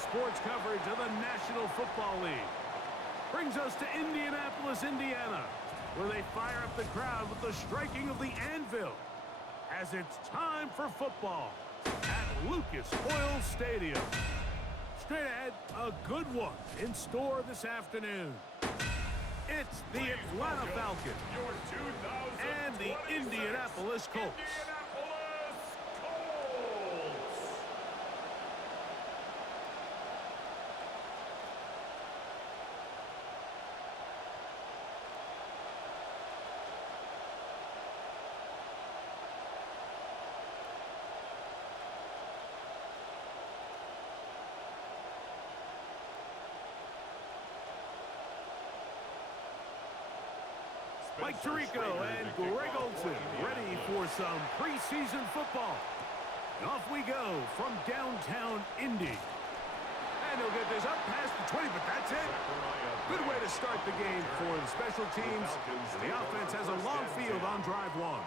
sports coverage of the National Football League brings us to Indianapolis, Indiana, where they fire up the crowd with the striking of the anvil as it's time for football at Lucas Oil Stadium. Straight ahead, a good one in store this afternoon. It's the Atlanta Falcons and the Indianapolis Colts. Mike Tirico and Greg Olson ready for some preseason football. And off we go from downtown Indy. And he'll get this up past the 20, but that's it. Good way to start the game for the special teams. The offense has a long field on drive one.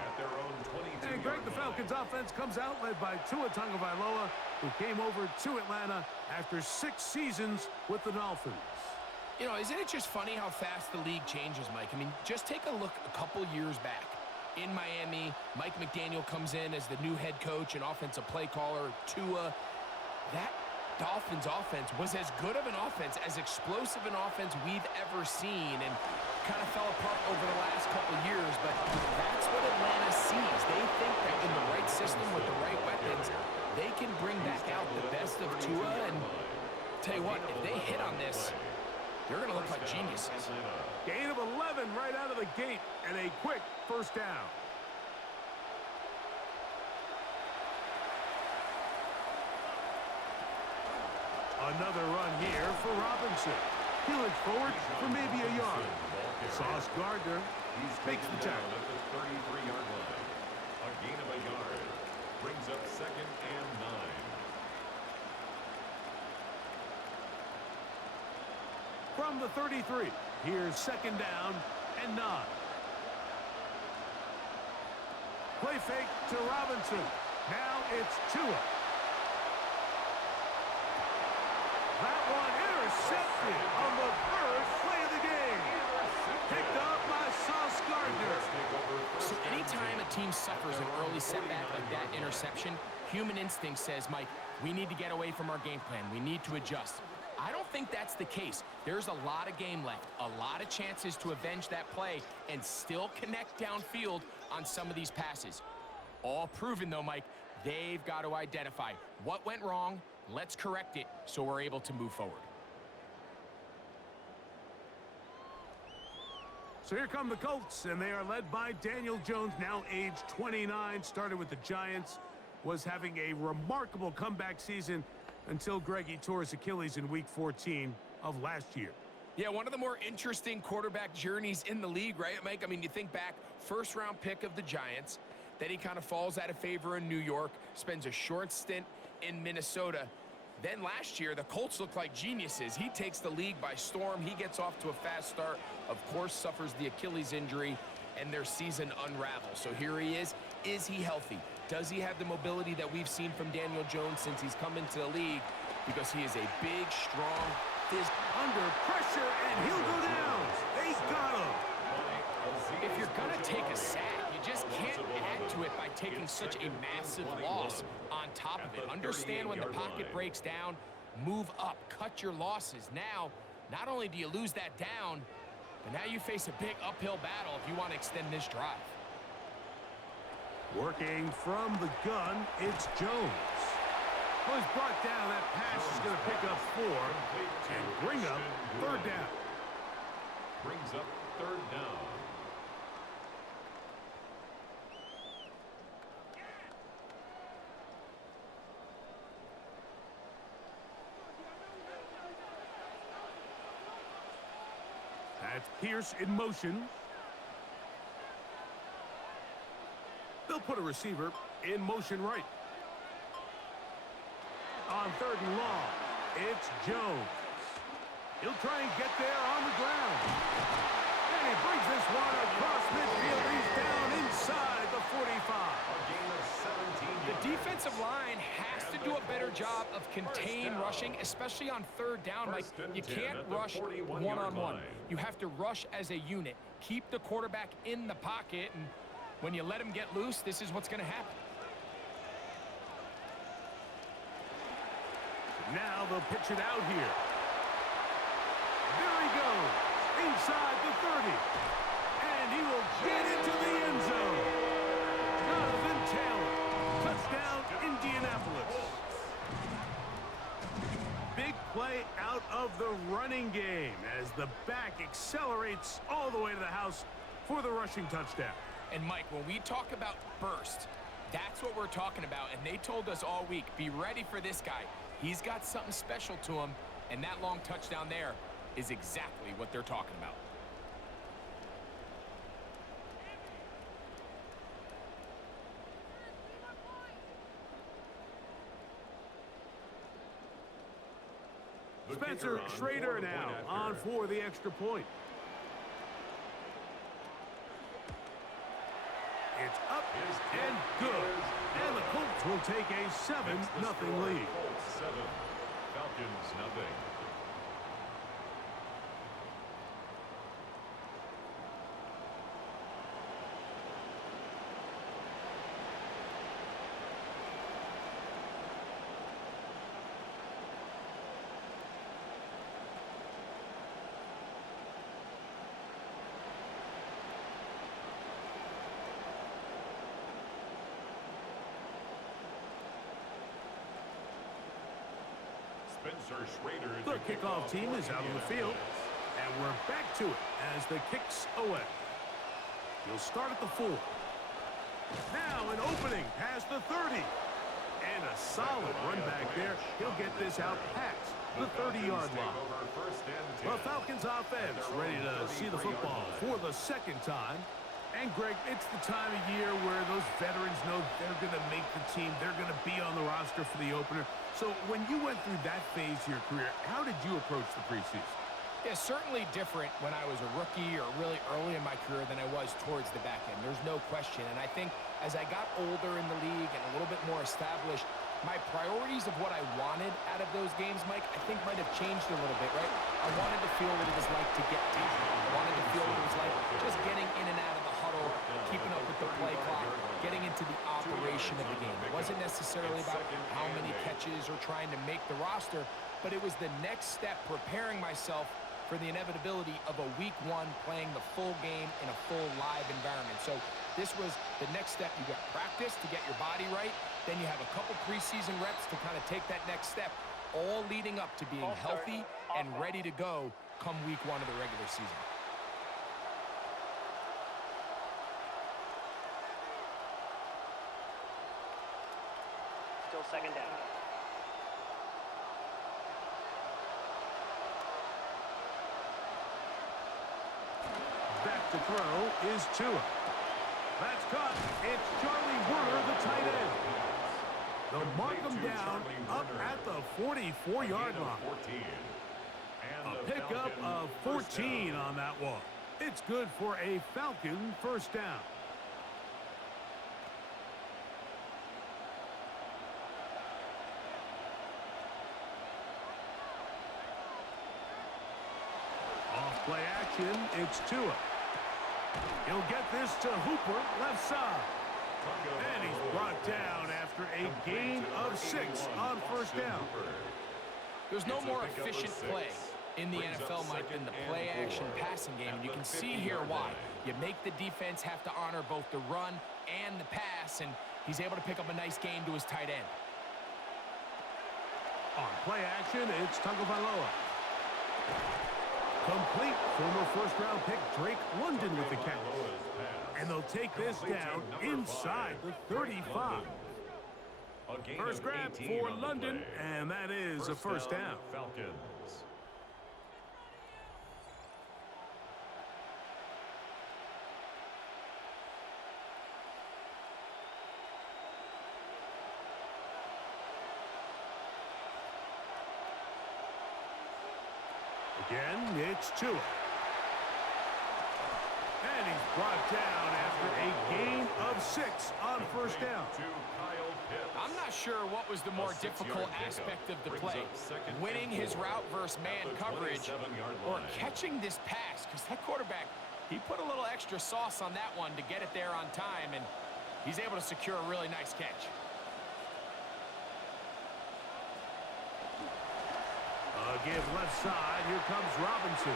And Greg, the Falcons offense comes out led by Tua Tagovailoa, who came over to Atlanta after 6 seasons with the Dolphins. You know, isn't it just funny how fast the league changes, Mike? I mean, just take a look a couple years back. In Miami, Mike McDaniel comes in as the new head coach and offensive play caller. Tua, that Dolphins offense was as good of an offense, as explosive an offense we've ever seen, and kind of fell apart over the last couple years, but that's what Atlanta sees. They think that in the right system with the right weapons, they can bring back out the best of Tua, and tell you what, if they hit on this, they're going to look like geniuses. Gain of 11 right out of the gate and a quick first down. Another run here for Robinson. He'll look forward for maybe a yard. Sauce Gardner makes the tackle. At the 33-yard line. A gain of a yard. Brings up 2nd and 9. From the 33, here's 2nd down and 9. Play fake to Robinson. Now it's Tua. That one intercepted on the first play of the game. Picked up by Sauce Gardner. So anytime a team suffers an early setback like that interception, human instinct says, Mike, we need to get away from our game plan. We need to adjust. I don't think that's the case. There's a lot of game left, a lot of chances to avenge that play and still connect downfield on some of these passes. All proven, though, Mike, they've got to identify what went wrong, let's correct it so we're able to move forward. So here come the Colts, and they are led by Daniel Jones, now age 29, started with the Giants, was having a remarkable comeback season until Greggy tore his Achilles in Week 14 of last year. Yeah, one of the more interesting quarterback journeys in the league, right, Mike? I mean, you think back, first-round pick of the Giants, then he kind of falls out of favor in New York, spends a short stint in Minnesota. Then last year, the Colts look like geniuses. He takes the league by storm. He gets off to a fast start, of course, suffers the Achilles injury, and their season unravels. So here he is. Is he healthy? Does he have the mobility that we've seen from Daniel Jones since he's come into the league? Because he is a big, strong, under pressure, and he'll go down. They got him. If you're going to take a sack, you just can't add to it by taking such a massive loss on top of it. Understand when the pocket breaks down, move up, cut your losses. Now, not only do you lose that down, but now you face a big uphill battle if you want to extend this drive. Working from the gun, it's Jones. Well, he's brought down. That pass is going to pick up 4 and bring up 3rd down. Brings up 3rd down. That's Pierce in motion. They'll put a receiver in motion right. On 3rd and long, it's Jones. He'll try and get there on the ground. And he brings this one across midfield. He's down inside the 45. A gain of 17 yards. The defensive line has to do a better better job of contained rushing, especially on third down, Mike. You can't rush one-on-one. You have to rush as a unit. Keep the quarterback in the pocket, and when you let him get loose, this is what's going to happen. Now they'll pitch it out here. There he goes, inside the 30. And he will get into the end zone. Jonathan Taylor, touchdown, Indianapolis. Big play out of the running game as the back accelerates all the way to the house for the rushing touchdown. And Mike, when we talk about burst, that's what we're talking about. And they told us all week, be ready for this guy. He's got something special to him, and that long touchdown there is exactly what they're talking about. Spencer Schrader now on for the extra point. It's up and good. And the Colts will take a 7-0 lead. 7, Falcons nothing. Spencer Schrader. The kickoff team is out on the field, and we're back to it as the kicks away. He'll start at the 4. Now an opening past the 30. And a solid run back there. He'll get this out past the 30-yard line. The Falcons offense ready to see the football for the second time. And, Greg, it's the time of year where those veterans know they're going to make the team. They're going to be on the roster for the opener. So when you went through that phase of your career, how did you approach the preseason? Yeah, certainly different when I was a rookie or really early in my career than I was towards the back end. There's no question. And I think as I got older in the league and a little bit more established, my priorities of what I wanted out of those games, Mike, I think might have changed a little bit, right? I wanted to feel what it was like to get tackled. I wanted to feel what it was like just getting in and out of the huddle, keeping up with the play clock, getting into the operation of the game. It wasn't necessarily about how many catches or trying to make the roster, but it was the next step, preparing myself for the inevitability of a week 1 playing the full game in a full live environment. So this was the next step. You got practice to get your body right. Then you have a couple preseason reps to kind of take that next step, all leading up to being healthy and ready to go come week 1 of the regular season. Still second down. Back to throw is Tua. That's caught. It's Charlie Werner, the tight end. They'll mark him down up at the 44-yard line. A pickup of 14 on that one. It's good for a Falcon first down. Off play action, it's Tua. He'll get this to Hooper, left side. And he's brought down after a gain of 6 on first down. There's no more efficient play in the NFL, Mike, than the play-action passing game. And you can see here why. You make the defense have to honor both the run and the pass, and he's able to pick up a nice gain to his tight end. On play action, it's Tagovailoa. Complete. Former first-round pick Drake London with the catch. And they'll take this down inside the 35. First grab for London, and that is a first down. Falcons. Again, it's Tua. And he's brought down after a gain of 6 on first down. I'm not sure what was the more difficult aspect of the play, winning his route versus man coverage or catching this pass, because that quarterback, he put a little extra sauce on that one to get it there on time, and he's able to secure a really nice catch. Give left side. Here comes Robinson.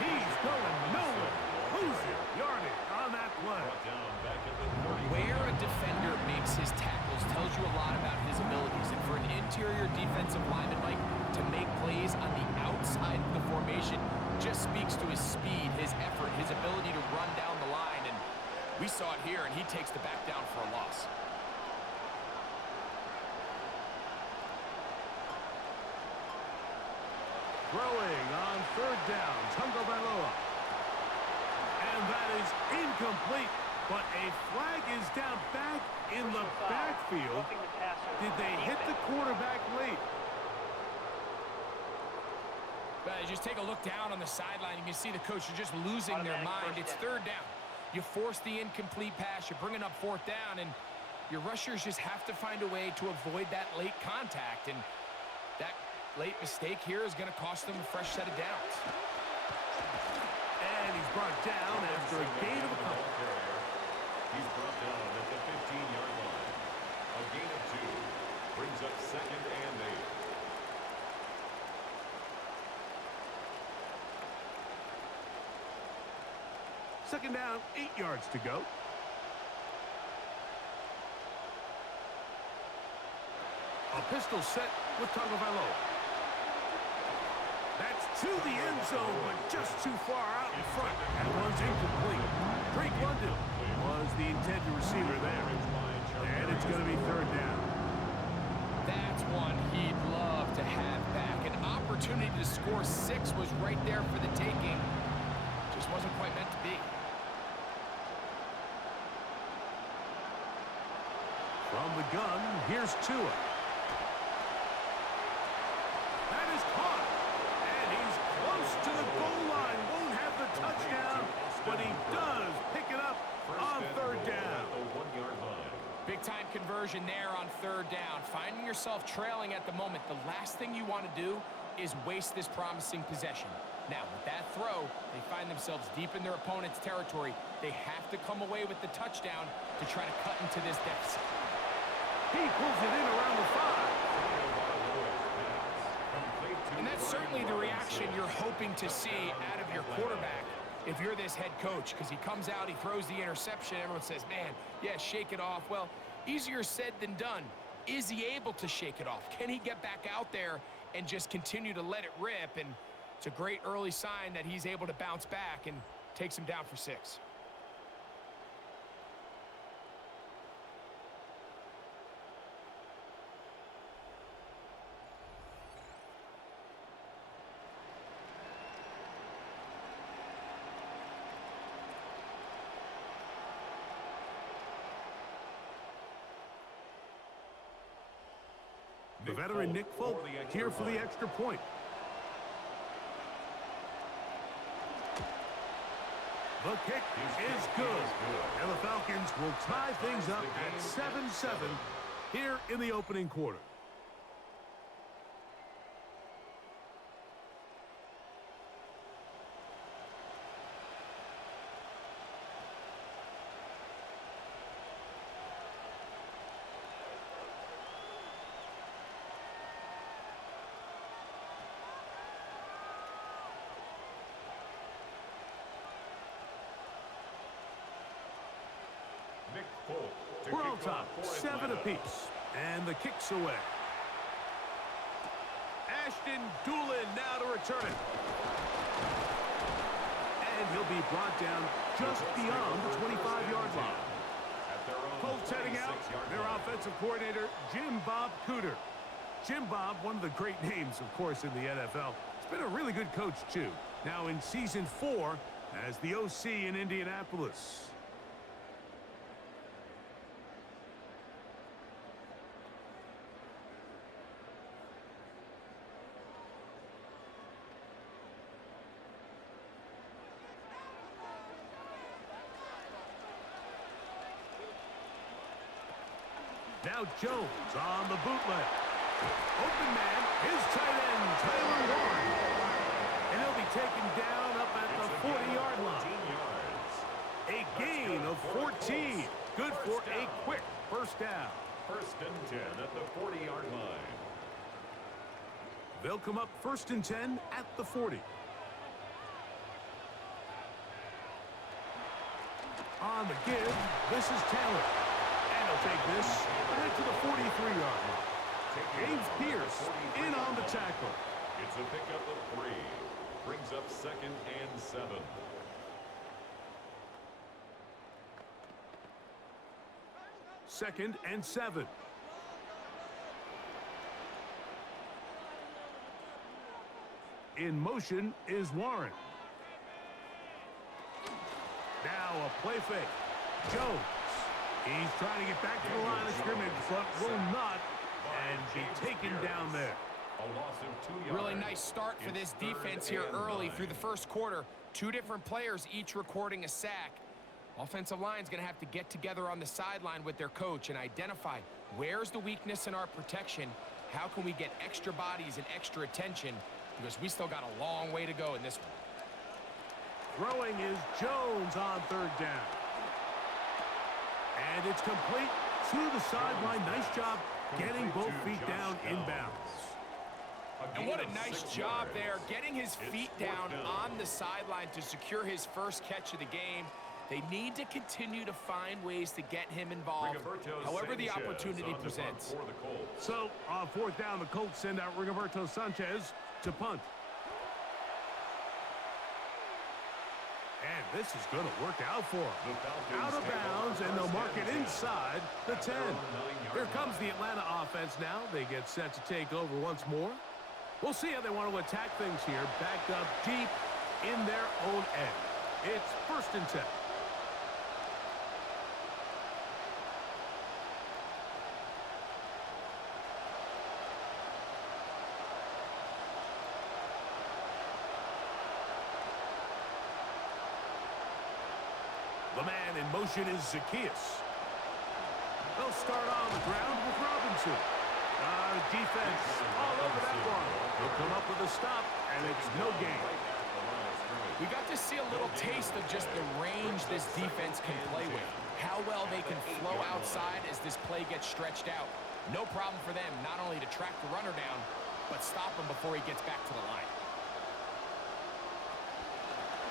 He's going nowhere. Losing yardage on that play. Where a defender makes his tackles tells you a lot about his abilities. And for an interior defensive lineman, Mike, to make plays on the outside of the formation just speaks to his speed, his effort, his ability to run down the line. And we saw it here, and he takes the back down for a loss. Throwing on third down, Tagovailoa. And that is incomplete, but a flag is down back in the backfield. Did they hit the quarterback late? But just take a look down on the sideline. You can see the coach are just losing their mind. It's third down. You force the incomplete pass. You're bringing up fourth down, and your rushers just have to find a way to avoid that late contact. And that late mistake here is going to cost them a fresh set of downs. And he's brought down after a gain of a couple. He's brought down at the 15-yard line. A gain of 2 brings up 2nd and 8. 2nd down, 8 yards to go. A pistol set with Tagovailoa. That's to the end zone, but just too far out in front. And one's incomplete. Drake London was the intended receiver there. And it's going to be third down. That's one he'd love to have back. An opportunity to score 6 was right there for the taking. Just wasn't quite meant to be. From the gun, here's Tua. That is caught. And he's close to the goal line. Won't have the touchdown, but he does pick it up on third down. Big-time conversion there on third down. Finding yourself trailing at the moment, the last thing you want to do is waste this promising possession. Now, with that throw, they find themselves deep in their opponent's territory. They have to come away with the touchdown to try to cut into this deficit. He pulls it in around the 5. And that's certainly the reaction you're hoping to see out of your quarterback if you're this head coach, because he comes out, he throws the interception, everyone says, man, yeah, shake it off. Well, easier said than done. Is he able to shake it off? Can he get back out there and just continue to let it rip? And it's a great early sign that he's able to bounce back and takes him down for 6. The veteran Nick Folk here for the extra point. The kick is good. And the Falcons will tie things up at 7-7 here in the opening quarter. We're on top, 7 apiece, and the kick's away. Ashton Doolin now to return it. And he'll be brought down just beyond the 25-yard line. Colts heading out, their offensive coordinator, Jim Bob Cooter. Jim Bob, one of the great names, of course, in the NFL. He's been a really good coach, too. Now in Season 4 as the OC in Indianapolis. Now Jones on the bootleg. Open man, his tight end, Tyler Warren. And he'll be taken down up at the 40-yard line. A gain of 14. Good for a quick first down. First and 10 at the 40-yard line. They'll come up first and 10 at the 40. On the give, this is Taylor. And he'll take this right to the 43-yard line. James Pierce in on the tackle. It's a pickup of 3. Brings up second and 7. Second and 7. In motion is Warren. Now a play fake. Jones. He's trying to get back to the line of scrimmage, but will not, and be taken down there. A loss of 2 yards. Really nice start for this defense here early through the first quarter. 2 different players each recording a sack. Offensive line's going to have to get together on the sideline with their coach and identify where's the weakness in our protection, how can we get extra bodies and extra attention, because we still got a long way to go in this one. Throwing is Jones on third down. And it's complete to the sideline. Nice job getting both feet down inbounds. And what a nice job there, getting his feet down on the sideline to secure his first catch of the game. They need to continue to find ways to get him involved, however the opportunity presents. So, on fourth down, the Colts send out Rigoberto Sanchez to punt. And this is going to work out for him. Out of bounds, and they'll mark it inside the 10. Here comes the Atlanta offense now. They get set to take over once more. We'll see how they want to attack things here, backed up deep in their own end. It's first and 10. The man in motion is Zacchaeus. They'll start on the ground with Robinson. Defense all over that one. They'll come up with a stop, and it's no gain. We got to see a little taste of just the range this defense can play with. How well they can flow outside as this play gets stretched out. No problem for them not only to track the runner down, but stop him before he gets back to the line.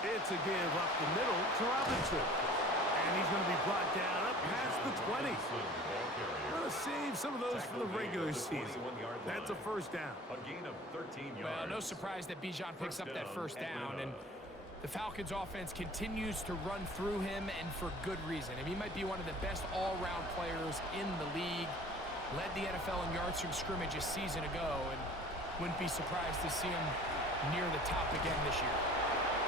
It's a give up the middle to Robinson. And he's going to be brought down up past the 20. Going to save some of those for the regular season. That's a first down. A gain of 13 yards. Well, no surprise that Bijan picks up that first down. And the Falcons offense continues to run through him, and for good reason. I mean, he might be one of the best all-round players in the league. Led the NFL in yards from scrimmage a season ago, and wouldn't be surprised to see him near the top again this year.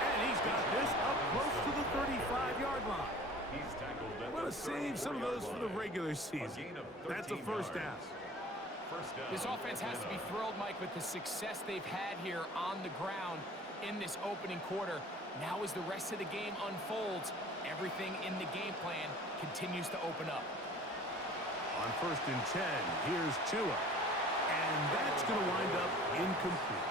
And he's got this up close to the 35-yard line. He's tackled at I'm going to save some of those for the regular season. That's a first down. This offense has to be thrilled, Mike, with the success they've had here on the ground in this opening quarter. Now as the rest of the game unfolds, everything in the game plan continues to open up. On first and 10, here's Tua. And that's going to wind up incomplete.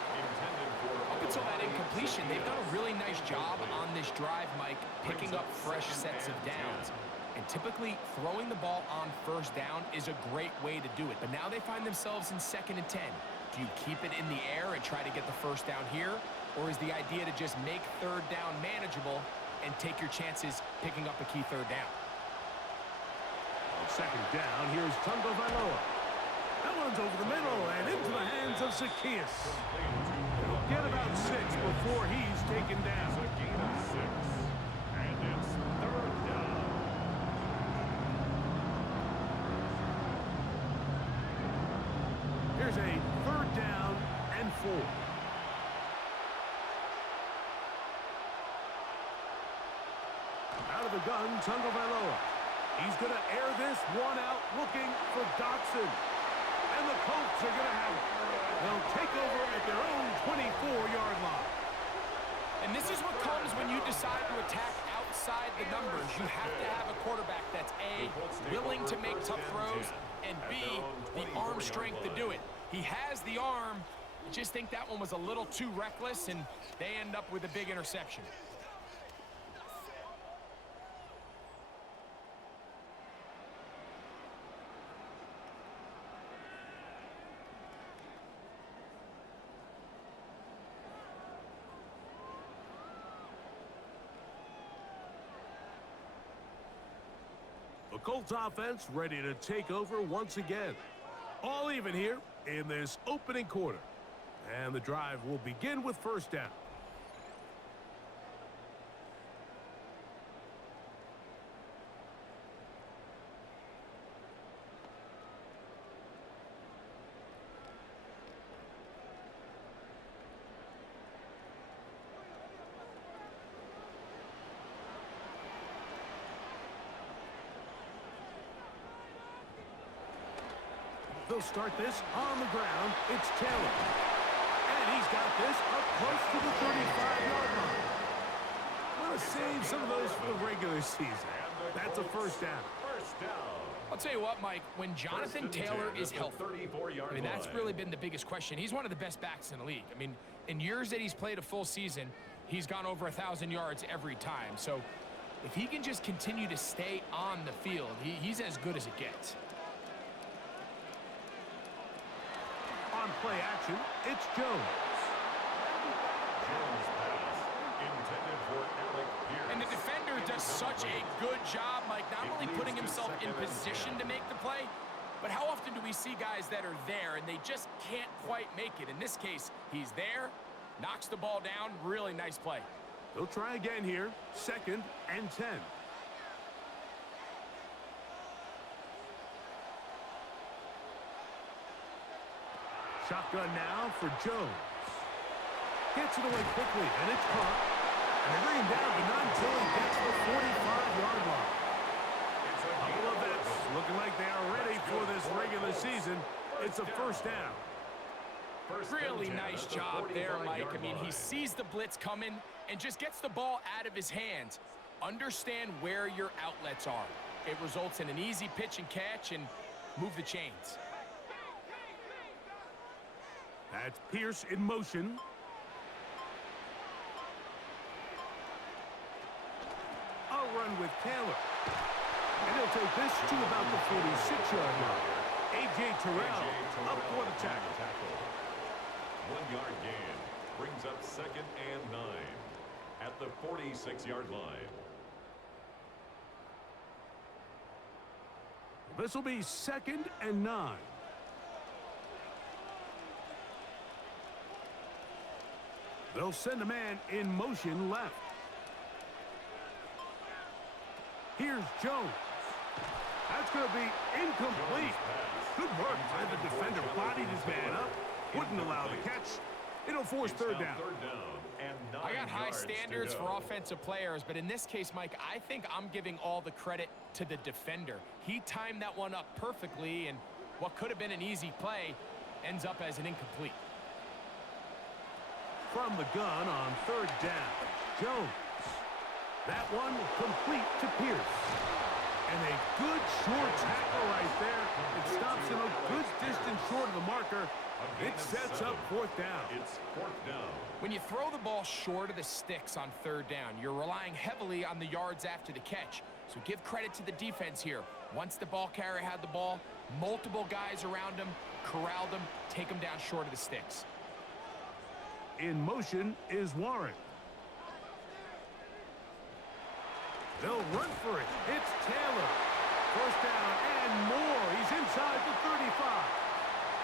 Up until that incompletion, they've done a really nice job on this drive, Mike, picking up fresh sets of downs. And typically, throwing the ball on first down is a great way to do it. But now they find themselves in second and 10. Do you keep it in the air and try to get the first down here? Or is the idea to just make third down manageable and take your chances picking up a key third down? On second down, here's Tungo Vailoa. That one's over the middle and into the hands of Zacchaeus. He'll get about 6 before he's taken down. A gain of 6. And it's third down. Here's a third down and 4. Out of the gun, Tungo Vailoa. He's going to air this one out, looking for Dotson. And the Colts are going to have it. They'll take over at their own 24-yard line. And this is what comes when you decide to attack outside the numbers. You have to have a quarterback that's A, willing to make tough throws, and B, the arm strength to do it. He has the arm. I just think that one was a little too reckless, and they end up with a big interception. The Colts offense ready to take over once again. All even here in this opening quarter. And the drive will begin with first down. They'll start this on the ground. It's Taylor. And he's got this up close to the 35-yard line. Want to save some of those for the regular season. That's a first down. I'll tell you what, Mike, when Jonathan Taylor is healthy, I mean, that's really been the biggest question. He's one of the best backs in the league. I mean, in years that he's played a full season, he's gone over 1,000 yards every time. So if he can just continue to stay on the field, he's as good as it gets. On play action, it's Jones. And the defender does such a good job, Mike, not only putting himself in position to make the play, but how often do we see guys that are there and they just can't quite make it? In this case, he's there, knocks the ball down, really nice play. They'll try again here, 2nd and 10. Shotgun now for Jones. Gets it away quickly, and it's caught. And they bring him down, but not until he gets the 45-yard line. Couple of vets looking like they are ready for this regular season. It's a first down. Really nice job there, Mike. I mean, he sees the blitz coming and just gets the ball out of his hands. Understand where your outlets are. It results in an easy pitch and catch and move the chains. That's Pierce in motion. A run with Taylor. And he'll take this to about the 46-yard line. A.J. Terrell up for the tackle. 1-yard gain brings up 2nd and 9 at the 46-yard line. This will be 2nd and 9. They'll send a man in motion left. Here's Jones. That's going to be incomplete. Good work by the defender. Bodied his man up. Wouldn't allow the catch. It'll force third down. I got high standards for offensive players, but in this case, Mike, I think I'm giving all the credit to the defender. He timed that one up perfectly, and what could have been an easy play ends up as an incomplete. From the gun on 3rd down, Jones. That one complete to Pierce. And a good short tackle right there. It stops him a good distance short of the marker. It sets up 4th down. It's 4th down. When you throw the ball short of the sticks on 3rd down, you're relying heavily on the yards after the catch. So give credit to the defense here. Once the ball carrier had the ball, multiple guys around him, corralled him, take him down short of the sticks. In motion is Warren. They'll run for it. It's Taylor. 1st down and more. He's inside the 35.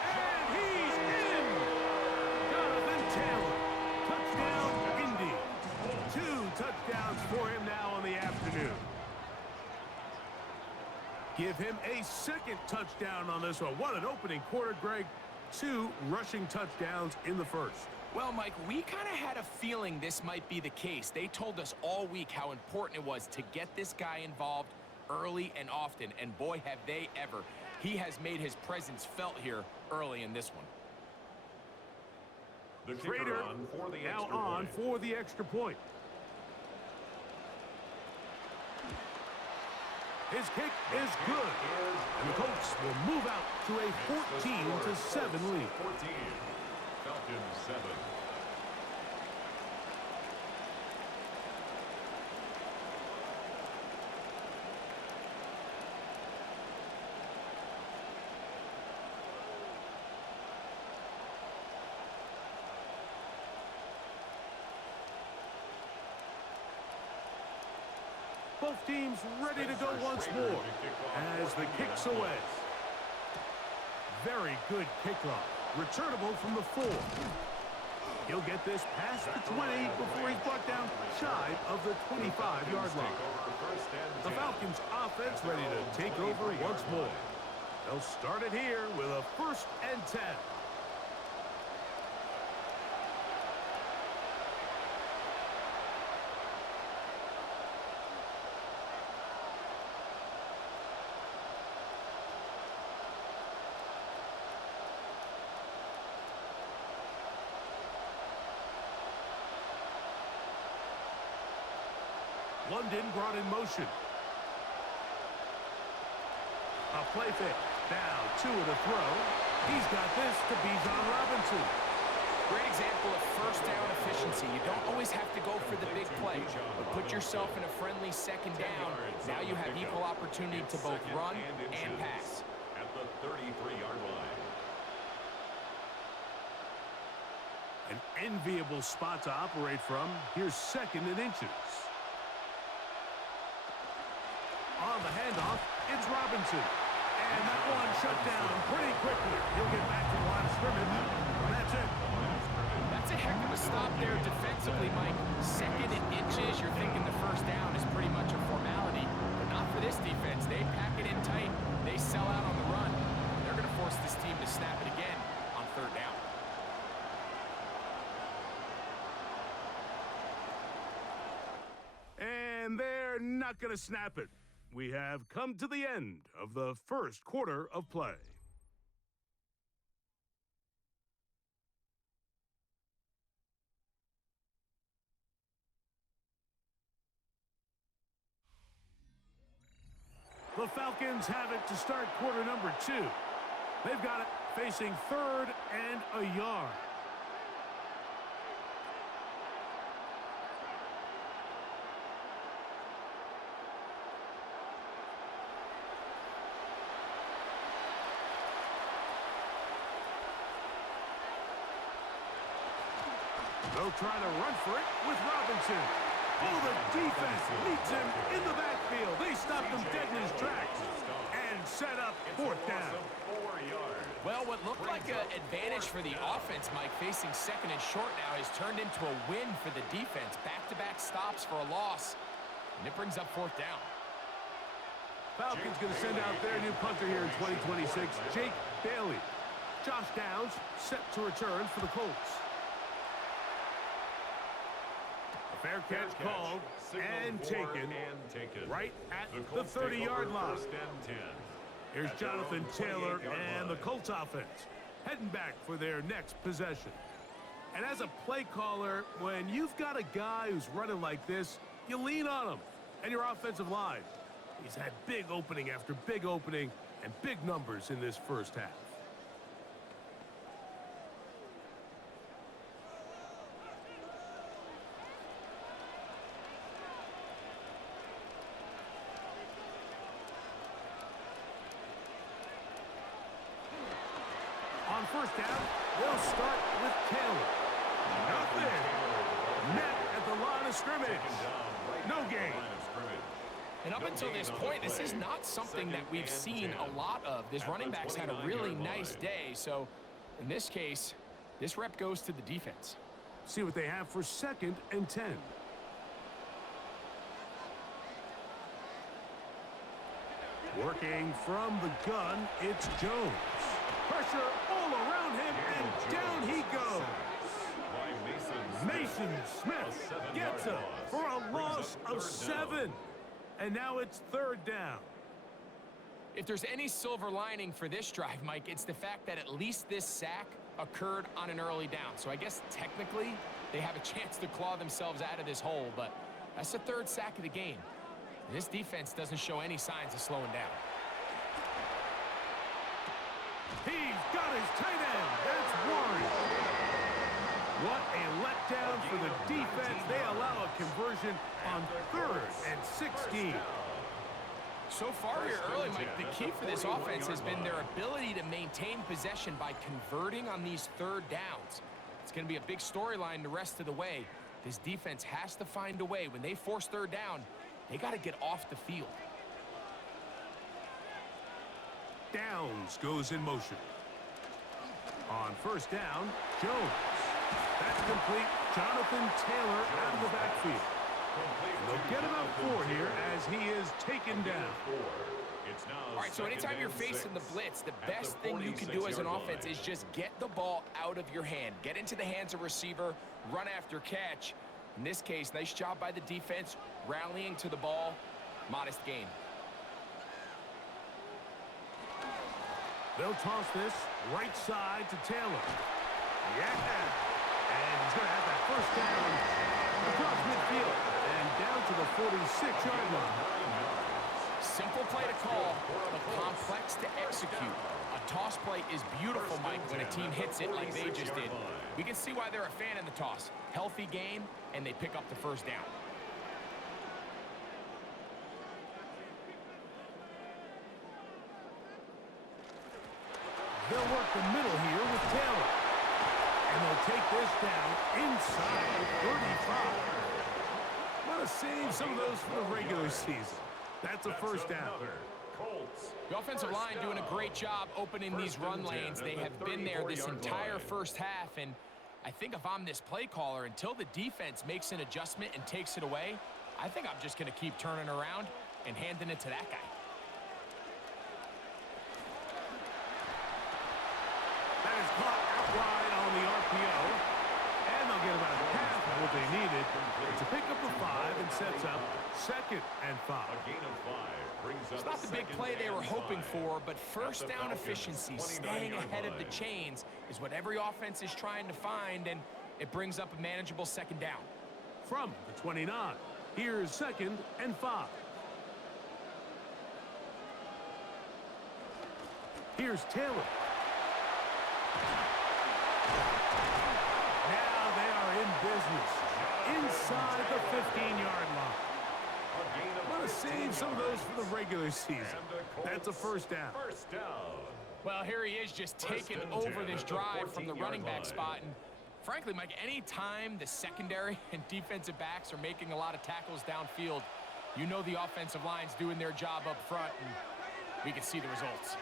And he's in! Jonathan Taylor. Touchdown, Indy. 2 touchdowns for him now on the afternoon. Give him a 2nd touchdown on this one. What an opening quarter, Greg. 2 rushing touchdowns in the first. Well, Mike, we kind of had a feeling this might be the case. They told us all week how important it was to get this guy involved early and often, and boy, have they ever. He has made his presence felt here early in this one. The Trader now on for the extra point. His kick is good. And the Colts will move out to a 14-7 lead. 14. Falcons 7. Both teams ready to go once more as the kick's away. Very good kickoff. Returnable from the 4. He'll get this past the 20 before he's brought down shy of the 25-yard line. The Falcons offense ready to take over once more. They'll start it here with a 1st and 10. London brought in motion. A play fake. Now 2 of the throw. He's got this to Bijan Robinson. Great example of first down efficiency. You don't always have to go for the big play, but put yourself in a friendly 2nd down. Now you have equal opportunity to both run and pass. At the 33-yard line. An enviable spot to operate from. Here's 2nd and inches. On the handoff, it's Robinson. And that one shut down pretty quickly. He'll get back to the line of scrimmage. That's it. That's a heck of a stop there defensively, Mike. 2nd and inches, you're thinking the 1st down is pretty much a formality. But not for this defense. They pack it in tight. They sell out on the run. They're going to force this team to snap it again on 3rd down. And they're not going to snap it. We have come to the end of the 1st quarter of play. The Falcons have it to start quarter number 2. They've got it facing 3rd and a yard. They'll try to run for it with Robinson. Oh, the defense meets him in the backfield. They stopped him dead in his tracks and set up 4th down. Well, what looked like an advantage for the offense, Mike, facing 2nd and short now, has turned into a win for the defense. Back-to-back stops for a loss, and it brings up 4th down. Falcons going to send out their new punter here in 2026, Jake Bailey. Josh Downs set to return for the Colts. Fair catch called and taken right at the 30-yard line. Here's Jonathan Taylor and the Colts offense heading back for their next possession. And as a play caller, when you've got a guy who's running like this, you lean on him and your offensive line. He's had big opening after big opening and big numbers in this 1st half. On 1st down, they'll start with Taylor. Not there. Net at the line of scrimmage. No gain. And up until this point, this is not something that we've seen a lot of. This running back's had a really nice day. So in this case, this rep goes to the defense. See what they have for 2nd and 10. Working from the gun, it's Jones. Pressure all around him, and down he goes. Mason Smith gets him for a loss of 7. And now it's 3rd down. If there's any silver lining for this drive, Mike, it's the fact that at least this sack occurred on an early down. So I guess technically they have a chance to claw themselves out of this hole, but that's the 3rd sack of the game. This defense doesn't show any signs of slowing down. He's got his tight end. That's Warren. What a letdown for the defense. They allow a conversion on 3rd and 16. So far here early, Mike, the key for this offense has been their ability to maintain possession by converting on these 3rd downs. It's going to be a big storyline the rest of the way. This defense has to find a way. When they force 3rd down, they got to get off the field. Downs goes in motion. On 1st down, Jones. That's complete. Jonathan Taylor out of the backfield. They'll get about 4 here as he is taken down. All right, so anytime you're facing the blitz, the best thing you can do as an offense is just get the ball out of your hand. Get into the hands of receiver, run after catch. In this case, nice job by the defense, rallying to the ball. Modest gain. They'll toss this right side to Taylor. Yeah. And he's going to have that 1st down across midfield and down to the 46-yard line. Simple play to call, but complex to execute. A toss play is beautiful, Mike, when a team hits it like they just did. We can see why they're a fan of the toss. Healthy game, and they pick up the 1st down. They'll work the middle here with Taylor. And they'll take this down inside the 35. Want to save some of those for the regular season. That's a 1st down. The offensive line doing a great job opening these run lanes. They have been there this entire 1st half, and I think if I'm this play caller, until the defense makes an adjustment and takes it away, I think I'm just going to keep turning around and handing it to that guy. That is caught out wide on the RPO. And they'll get about half of what they needed to pick up the 5 and sets up 2nd and 5. A gain of 5 brings up It's not the big play they were hoping for, but 1st down efficiency, staying ahead of the chains, is what every offense is trying to find, and it brings up a manageable 2nd down. From the 29, here's 2nd and 5. Here's Taylor. Now they are in business inside the 15-yard line. Want to save some of those for the regular season. That's a 1st down. Well, here he is just taking over this drive from the running back spot. And frankly, Mike, any time the secondary and defensive backs are making a lot of tackles downfield, you know the offensive line's doing their job up front, and we can see the results.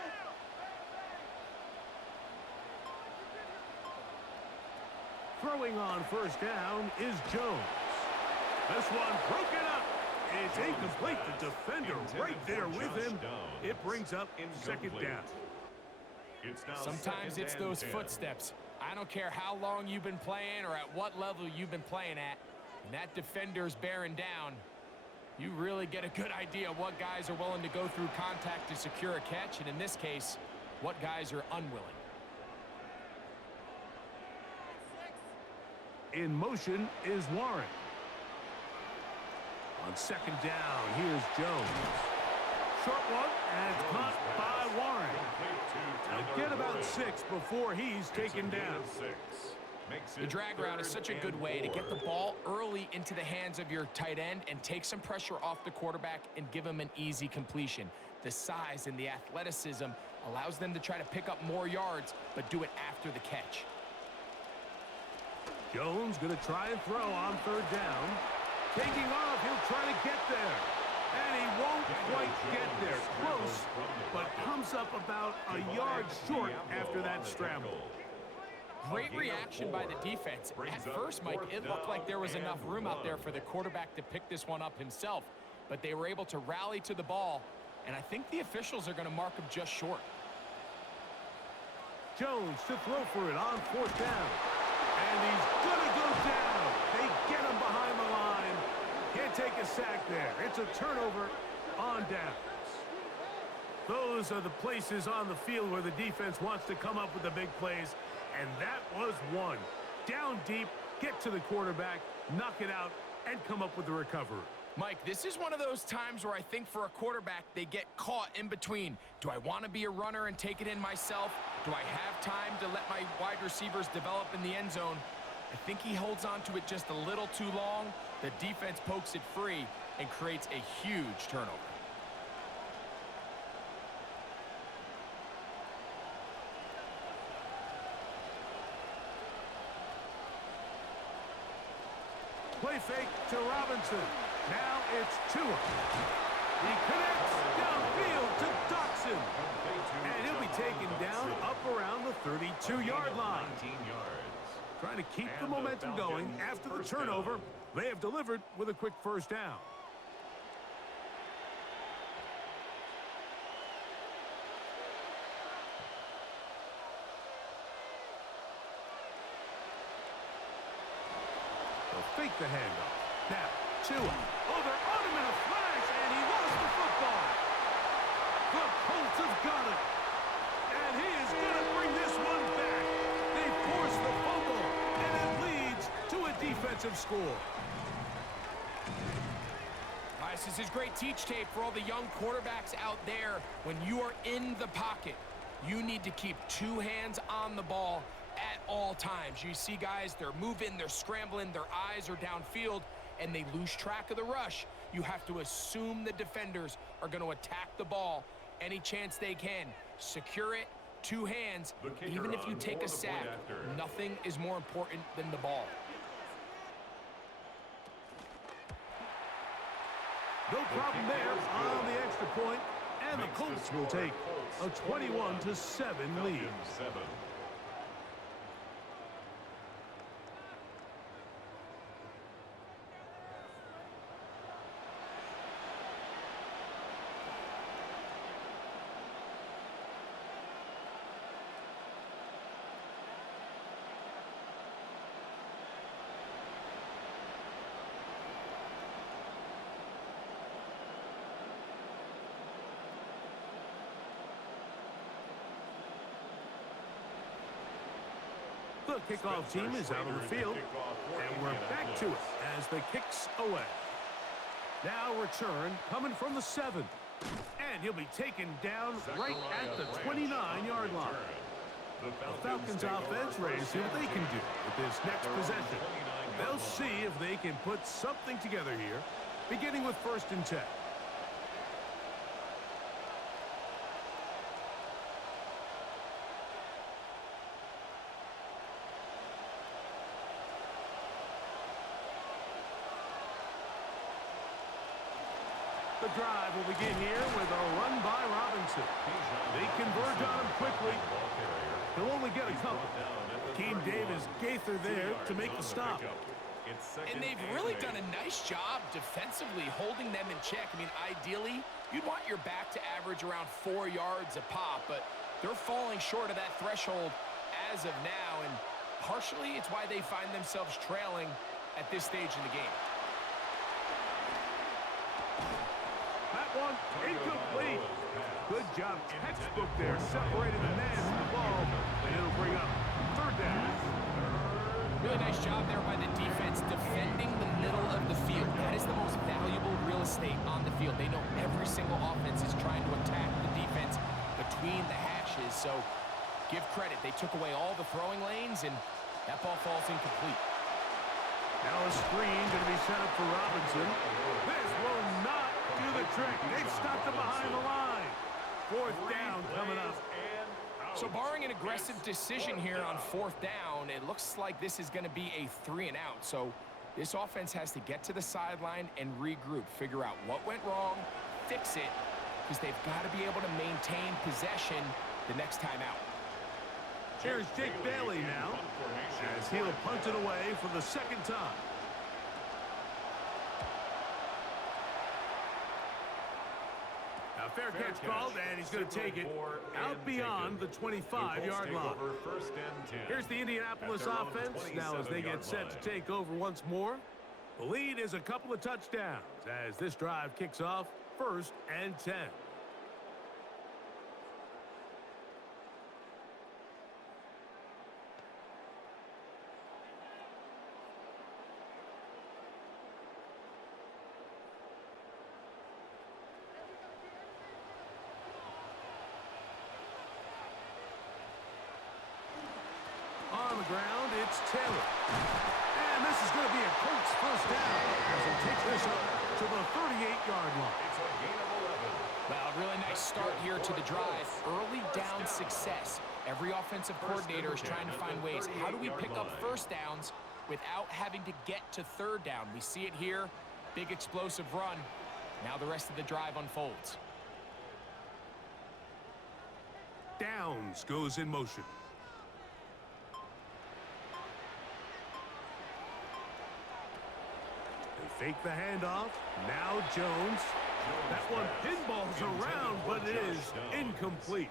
Throwing on 1st down is Jones. This one broken up. It's incomplete. The defender right there with him. It brings up 2nd down. Sometimes it's those footsteps. I don't care how long you've been playing or at what level you've been playing at. When that defender's bearing down, you really get a good idea of what guys are willing to go through contact to secure a catch, and in this case, what guys are unwilling. In motion is Warren. On 2nd down, here's Jones. Short one, and it's caught by Warren. They'll get about 6 before he's taken down. The drag route is such a good way to get the ball early into the hands of your tight end and take some pressure off the quarterback and give him an easy completion. The size and the athleticism allows them to try to pick up more yards, but do it after the catch. Jones going to try and throw on 3rd down. Taking off, he'll try to get there. And he won't quite get there. Close, but comes up about a yard short after that scramble. Great reaction by the defense. At first, Mike, it looked like there was enough room out there for the quarterback to pick this one up himself, but they were able to rally to the ball, and I think the officials are going to mark him just short. Jones to throw for it on 4th down. And he's going to go down. They get him behind the line. Can't take a sack there. It's a turnover on downs. Those are the places on the field where the defense wants to come up with the big plays, and that was one. Down deep, get to the quarterback, knock it out, and come up with the recovery. Mike, this is one of those times where I think for a quarterback, they get caught in between. Do I want to be a runner and take it in myself? Do I have time to let my wide receivers develop in the end zone? I think he holds on to it just a little too long. The defense pokes it free and creates a huge turnover. Play fake to Robinson. Now it's Tua. He connects downfield to Dotson. And he'll be taken down up around the 32-yard line. 19 yards. Trying to keep the momentum going after the turnover. They have delivered with a quick first down. They'll fake the handoff. Now, Tua. Oh, they're on him in a flash, and he lost the football. The Colts have got it. And he is going to bring this one back. They force the fumble, and it leads to a defensive score. This is great teach tape for all the young quarterbacks out there. When you are in the pocket, you need to keep two hands on the ball at all times. You see guys, they're moving, they're scrambling, their eyes are downfield, and they lose track of the rush. You have to assume the defenders are going to attack the ball any chance they can. Secure it, two hands. Even if you take a sack, nothing is more important than the ball. No problem there on the extra point, and the Colts will take a 21-7 lead. The kickoff team is out on the field, and we're back to it as the kick's away. Now return coming from the 7, and he'll be taken down right at the 29-yard line. The Falcons offense ready to see what they can do with this next possession. They'll see if they can put something together here, beginning with 1st and 10. The drive will begin here with a run by Robinson. They converge on him quickly. He'll only get a couple. Keem Davis Gaither there to make the stop. And they've really done a nice job defensively holding them in check. I mean, ideally, you'd want your back to average around 4 yards a pop, but they're falling short of that threshold as of now, and partially it's why they find themselves trailing at this stage in the game. That one incomplete. Good job, textbook there, separating the man from the ball, and it'll bring up 3rd down. Really nice job there by the defense defending the middle of the field. That is the most valuable real estate on the field. They know every single offense is trying to attack the defense between the hashes, so give credit. They took away all the throwing lanes, and that ball falls incomplete. Now a screen going to be set up for Robinson. This will not do the trick. They've stopped him behind the line. 4th down coming up. So barring an aggressive decision here on 4th down, it looks like this is going to be a 3 and out. So this offense has to get to the sideline and regroup, figure out what went wrong, fix it, because they've got to be able to maintain possession the next time out. Here's Jake Bailey now, as he'll punt it away for the 2nd time. Now fair catch called, and he's going to take it out beyond the 25-yard line. Here's the Indianapolis offense now as they get set to take over once more. The lead is a couple of touchdowns as this drive kicks off 1st and 10. it's Taylor. And this is going to be a Colts first down as they take this up to the 38-yard line. It's a gain of 11. Well, really nice start here to the drive. Early down success. Every offensive coordinator is trying to find ways. How do we pick up first downs without having to get to third down? We see it here. Big explosive run. Now the rest of the drive unfolds. Downs goes in motion. They fake the handoff. Now Jones. That one pinballs around, but it is incomplete.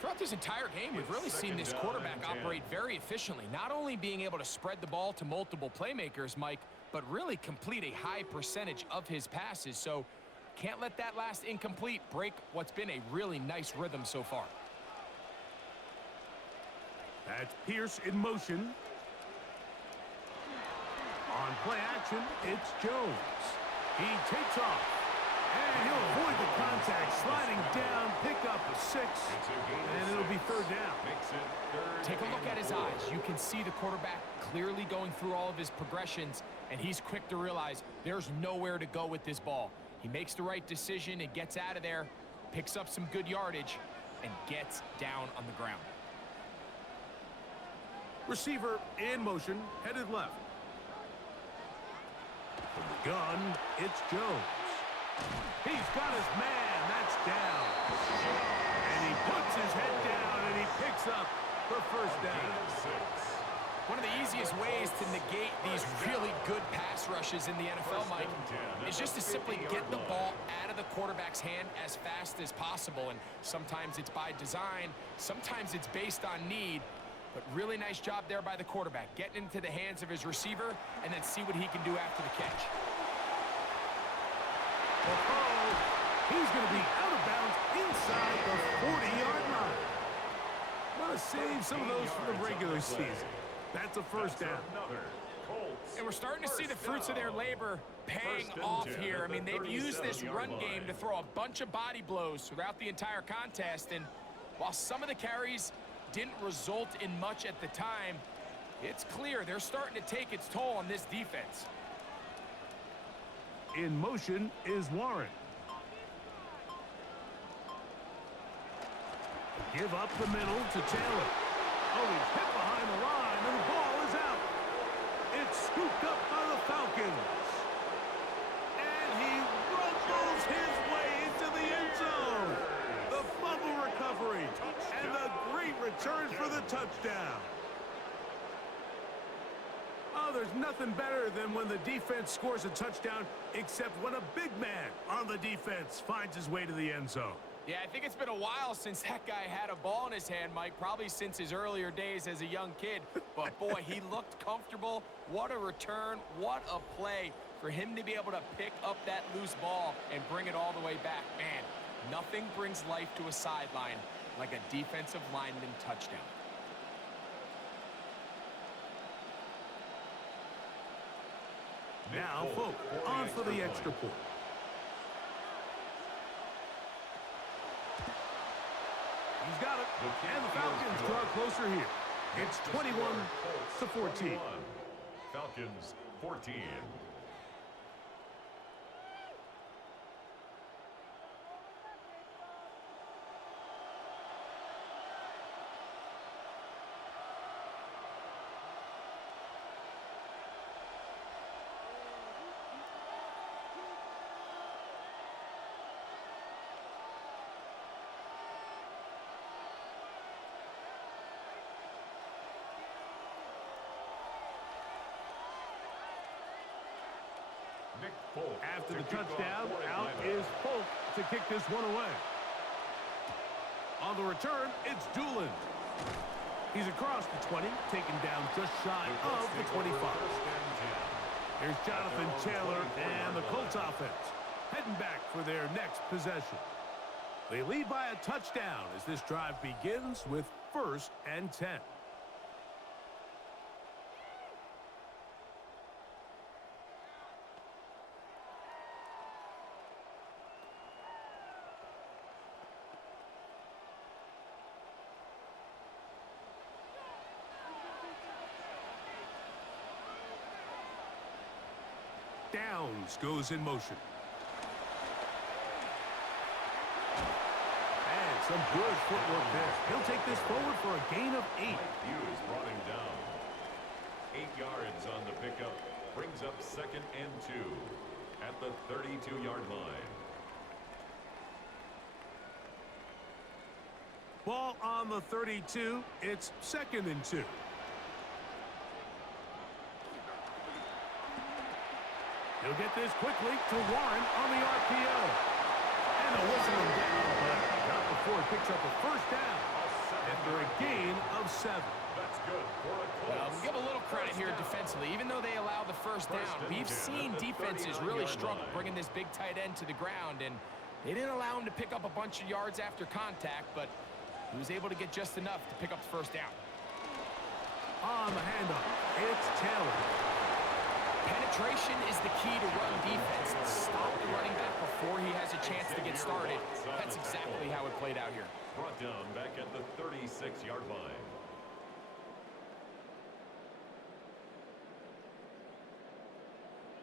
Throughout this entire game, we've really seen this quarterback operate very efficiently. Not only being able to spread the ball to multiple playmakers, Mike, but really complete a high percentage of his passes. So can't let that last incomplete break what's been a really nice rhythm so far. That's Pierce in motion. On play action, it's Jones. He takes off. And he'll avoid the contact, sliding down, pick up a 6, and it'll be third down. Take a look at his eyes. You can see the quarterback clearly going through all of his progressions, and he's quick to realize there's nowhere to go with this ball. He makes the right decision and gets out of there, picks up some good yardage, and gets down on the ground. Receiver in motion, headed left. From the gun, it's Jones. He's got his man. That's down. And he puts his head down, and he picks up for first down. One of the easiest ways to negate these really good pass rushes in the NFL, Mike, is just to simply get the ball out of the quarterback's hand as fast as possible. And sometimes it's by design, sometimes it's based on need. But really nice job there by the quarterback, getting into the hands of his receiver and then see what he can do after the catch. He's going to be out of bounds inside the 40-yard line. Want to save some of those for the regular season. That's a first down. And we're starting to see the fruits of their labor paying off here. I mean, they've used this run game to throw a bunch of body blows throughout the entire contest. And while some of the carries didn't result in much at the time, it's clear they're starting to take its toll on this defense. In motion is Warren. Give up the middle to Taylor. Oh, he's hit behind the line, and the ball is out. It's scooped up by the Falcons. And he rumbles his way into the end zone. The fumble recovery, and the great return for the touchdown. Oh, there's nothing better than when the defense scores a touchdown, except when a big man on the defense finds his way to the end zone. Yeah, I think it's been a while since that guy had a ball in his hand, Mike, probably since his earlier days as a young kid. But, boy, he looked comfortable. What a return. What a play for him to be able to pick up that loose ball and bring it all the way back. Man, nothing brings life to a sideline like a defensive lineman touchdown. Now, Folk on for the extra point. He's got it, and the Falcons draw closer here. It's 21-14. Falcons 14. After the touchdown, out is Folk to kick this one away. On the return, it's Doolin. He's across the 20, taken down just shy of the 25. Here's Jonathan Taylor and the Colts offense heading back for their next possession. They lead by a touchdown as this drive begins with 1st and 10. downs goes in motion. And some good footwork there. He'll take this forward for a gain of 8. Hughes brought him down. 8 yards on the pickup. Brings up 2nd and 2 at the 32-yard line. Ball on the 32. It's 2nd and 2. He'll get this quickly to Warren on the RPO. And they'll whistle him down, but not before he picks up a first down after a gain of 7. That's good for a Colts. Well, give a little credit here defensively. Even though they allow the first down, we've seen defenses really struggle bringing this big tight end to the ground, and they didn't allow him to pick up a bunch of yards after contact, but he was able to get just enough to pick up the first down. On the handoff, it's Taylor. Penetration is the key to run defense. Stop the running back before he has a chance to get started. That's exactly how it played out here. Brought down back at the 36-yard line.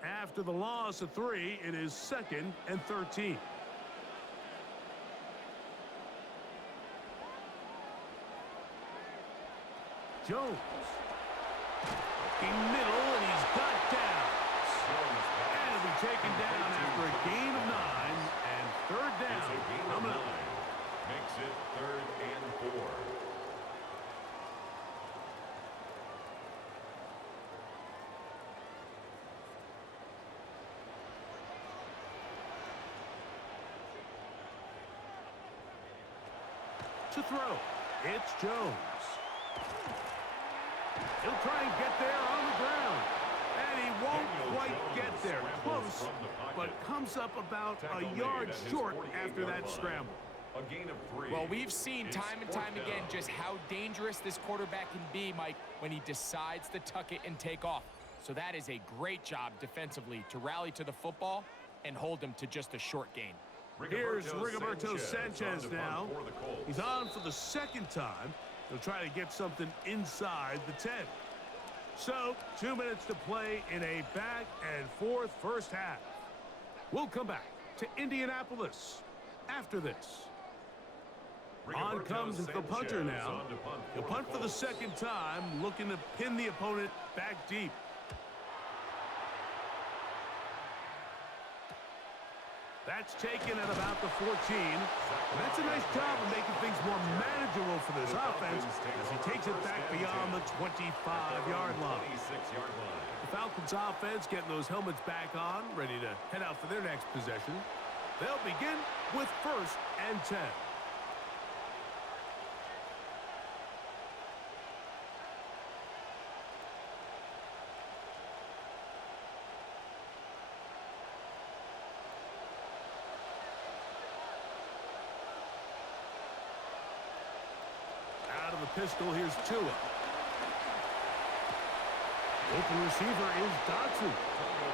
After the loss of 3, it is 2nd and 13. Jones. In middle, and he's got down. And he'll be taken down after a gain of 9 and 3rd down. Coming up. Makes it 3rd and 4. To throw, it's Jones. He'll try and get there on the ground. And he won't quite get there. Close, but comes up about a yard short after that scramble. A gain of 3. Well, we've seen time and time again just how dangerous this quarterback can be, Mike, when he decides to tuck it and take off. So that is a great job defensively to rally to the football and hold him to just a short gain. Here's Rigoberto Sanchez now. He's on for the 2nd time. He'll try to get something inside the 10. So, 2 minutes to play in a back-and-forth first half. We'll come back to Indianapolis after this. On comes the punter now. He'll punt for the 2nd time, looking to pin the opponent back deep. That's taken at about the 14. That's a nice job of making things more manageable for this offense as he takes it back beyond the 25-yard line. The Falcons offense getting those helmets back on, ready to head out for their next possession. They'll begin with 1st and 10. Out of the pistol, here's Tua. Open receiver is Dotson.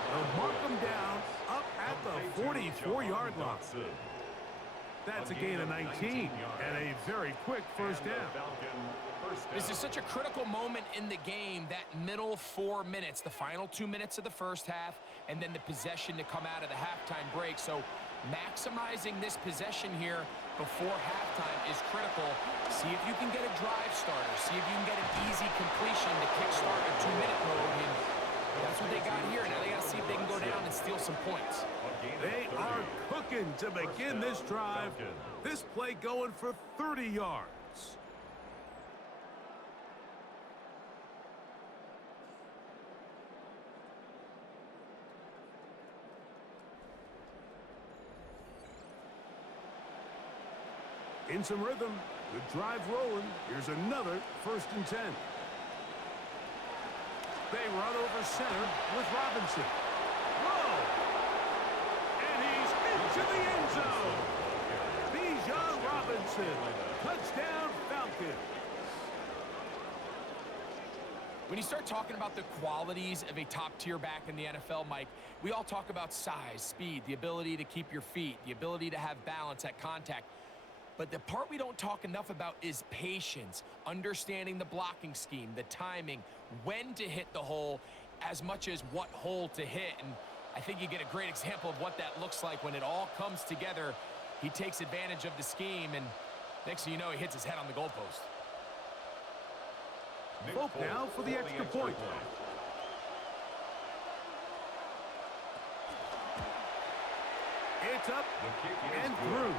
They'll mark him down up at the 44-yard line. That's a gain of 19 and a very quick first down. This is such a critical moment in the game, that middle 4 minutes, the final 2 minutes of the first half, and then the possession to come out of the halftime break. So maximizing this possession here before halftime is critical. See if you can get a drive starter. See if you can get an easy completion to kickstart a 2-minute mode. And that's what they got here. Now they got to see if they can go down and steal some points. They are cooking to begin this drive. This play going for 30 yards. In some rhythm, good drive rolling. Here's another 1st and 10. They run over center with Robinson. Whoa! And he's into the end zone. Bijan Robinson. Touchdown, Falcons. When you start talking about the qualities of a top-tier back in the NFL, Mike, we all talk about size, speed, the ability to keep your feet, the ability to have balance at contact. But the part we don't talk enough about is patience, understanding the blocking scheme, the timing, when to hit the hole, as much as what hole to hit. And I think you get a great example of what that looks like when it all comes together. He takes advantage of the scheme, and next thing you know, he hits his head on the goalpost. Folk now for the extra point. It's up and through.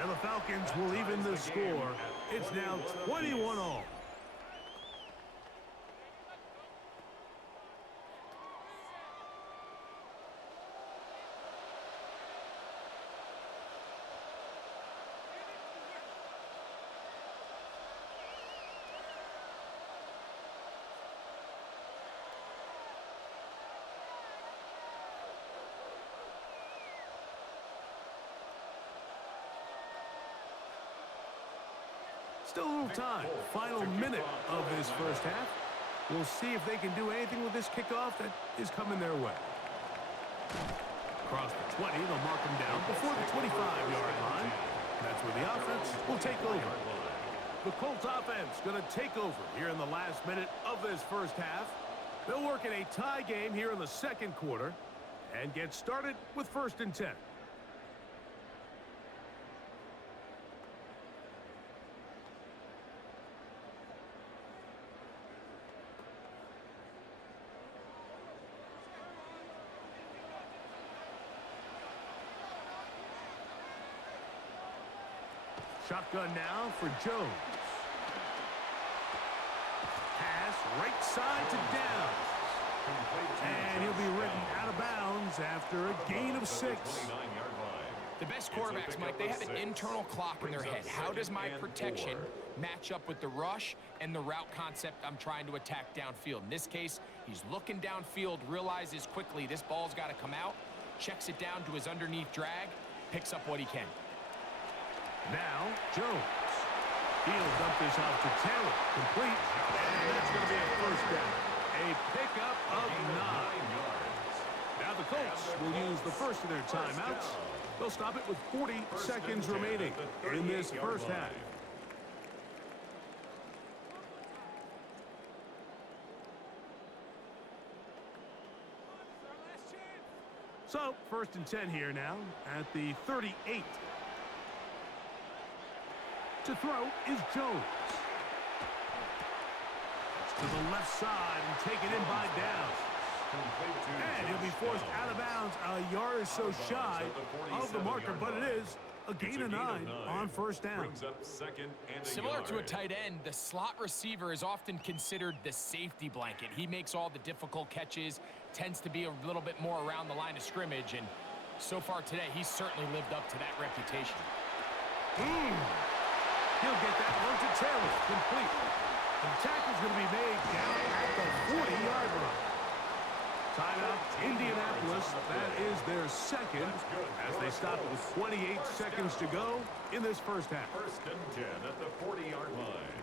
And the Falcons will even the score. It's now 21-all. Still a little time. Final minute of this first half. We'll see if they can do anything with this kickoff that is coming their way. Across the 20, they'll mark them down before the 25-yard line. That's where the offense will take over. The Colts offense going to take over here in the last minute of this first half. They'll work in a tie game here in the second quarter and get started with 1st and 10. Shotgun now for Jones. Pass right side to Downs. And he'll be written out of bounds after a gain of 6. The best quarterbacks, Mike, they have an internal clock in their head. How does my protection match up with the rush and the route concept I'm trying to attack downfield? In this case, he's looking downfield, realizes quickly this ball's got to come out, checks it down to his underneath drag, picks up what he can. Now, Jones. He'll dump this off to Taylor. Complete. And that's going to be a first down. A pickup of 9. Now the Colts will use the first of their timeouts. They'll stop it with 40 seconds remaining in this first half. So, 1st and 10 here now at the 38. To throw is Jones. To the left side and take it in by Downs. And he'll be forced out of bounds a yard or so shy of the marker, but it is a gain of 9 on 1st down. Similar to a tight end, the slot receiver is often considered the safety blanket. He makes all the difficult catches, tends to be a little bit more around the line of scrimmage, and so far today, he's certainly lived up to that reputation. He'll get that one to Taylor, complete. And the tackle's going to be made down at the 40-yard line. Timeout, Indianapolis. That is their second as they stop it with 28 seconds to go in this first half. 1st and 10 at the 40-yard line.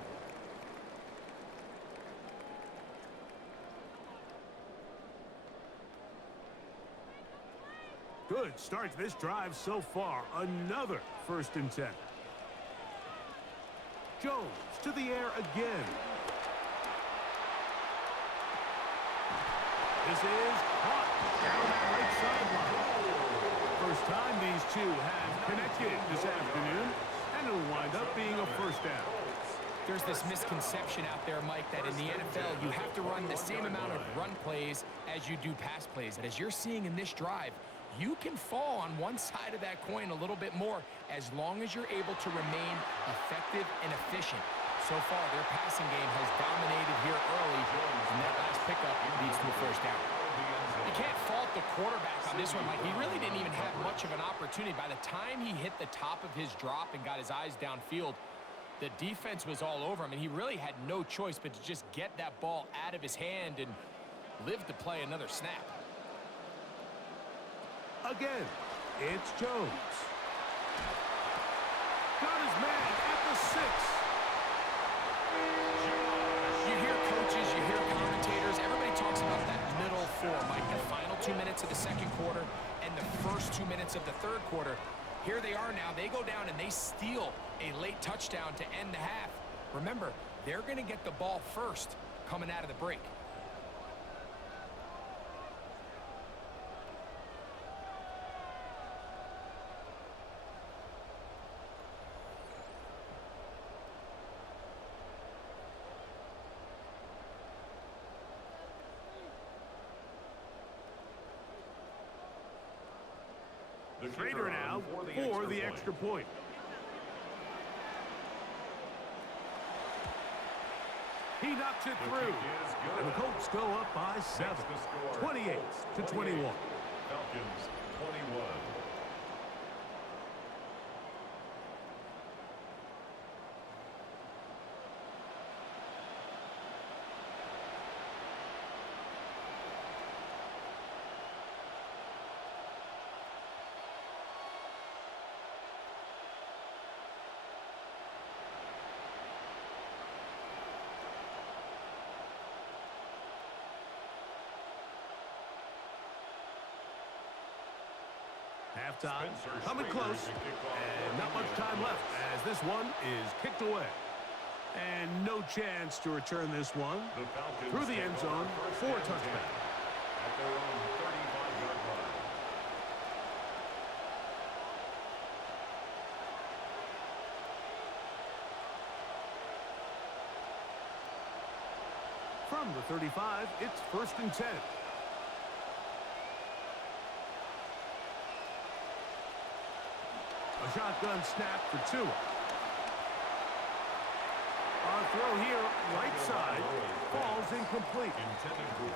Good start to this drive so far. Another 1st and 10. Jones to the air again. This is caught down that right sideline. First time these two have connected this afternoon, and it'll wind up being a 1st down. There's this misconception out there, Mike, that in the NFL, you have to run the same amount of run plays as you do pass plays. And as you're seeing in this drive, you can fall on one side of that coin a little bit more as long as you're able to remain effective and efficient. So far, their passing game has dominated here early, and that last pickup leads to a 1st down. You can't fault the quarterback on this one, Mike. He really didn't even have much of an opportunity. By the time he hit the top of his drop and got his eyes downfield, the defense was all over him, and he really had no choice but to just get that ball out of his hand and live to play another snap. Again, it's Jones. Got his man at the 6. You hear coaches, you hear commentators, everybody talks about that middle 4, Mike, the final 2 minutes of the second quarter and the first 2 minutes of the third quarter. Here they are now. They go down and they steal a late touchdown to end the half. Remember, they're going to get the ball first coming out of the break. Trader now for the extra point. He knocks it through. And the Colts go up by 7. 28-21. Falcons 21. Halftime, coming close, and not much time left as this one is kicked away. And no chance to return this one through the end zone for a touchback. At their own 35-yard line. From the 35, it's 1st and 10. A shotgun snap for Tua. Our throw here, right side, falls incomplete.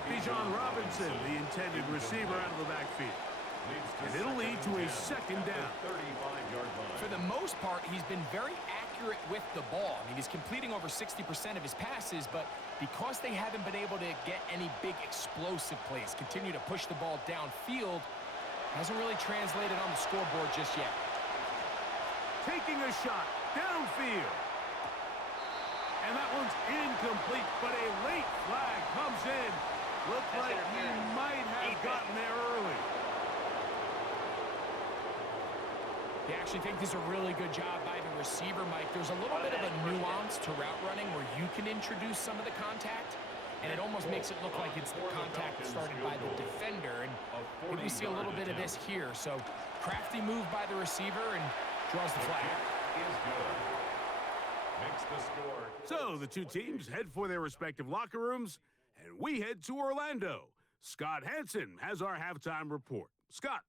Bijan Robinson, the intended receiver, out of the backfield. And it'll lead to a 2nd down. For the most part, he's been very accurate with the ball. I mean, he's completing over 60% of his passes, but because they haven't been able to get any big explosive plays, continue to push the ball downfield, hasn't really translated on the scoreboard just yet. Taking a shot downfield. And that one's incomplete, but a late flag comes in. Looked like he might have gotten there early. I actually think this is a really good job by the receiver, Mike. There's a little bit of a nuance to route running where you can introduce some of the contact, and it almost makes it look like it's the contact started by the defender. And I think we see a little bit of this here. So crafty move by the receiver and draws the flag. Is good. Makes the score. So the two teams head for their respective locker rooms, and we head to Orlando. Scott Hansen has our halftime report. Scott.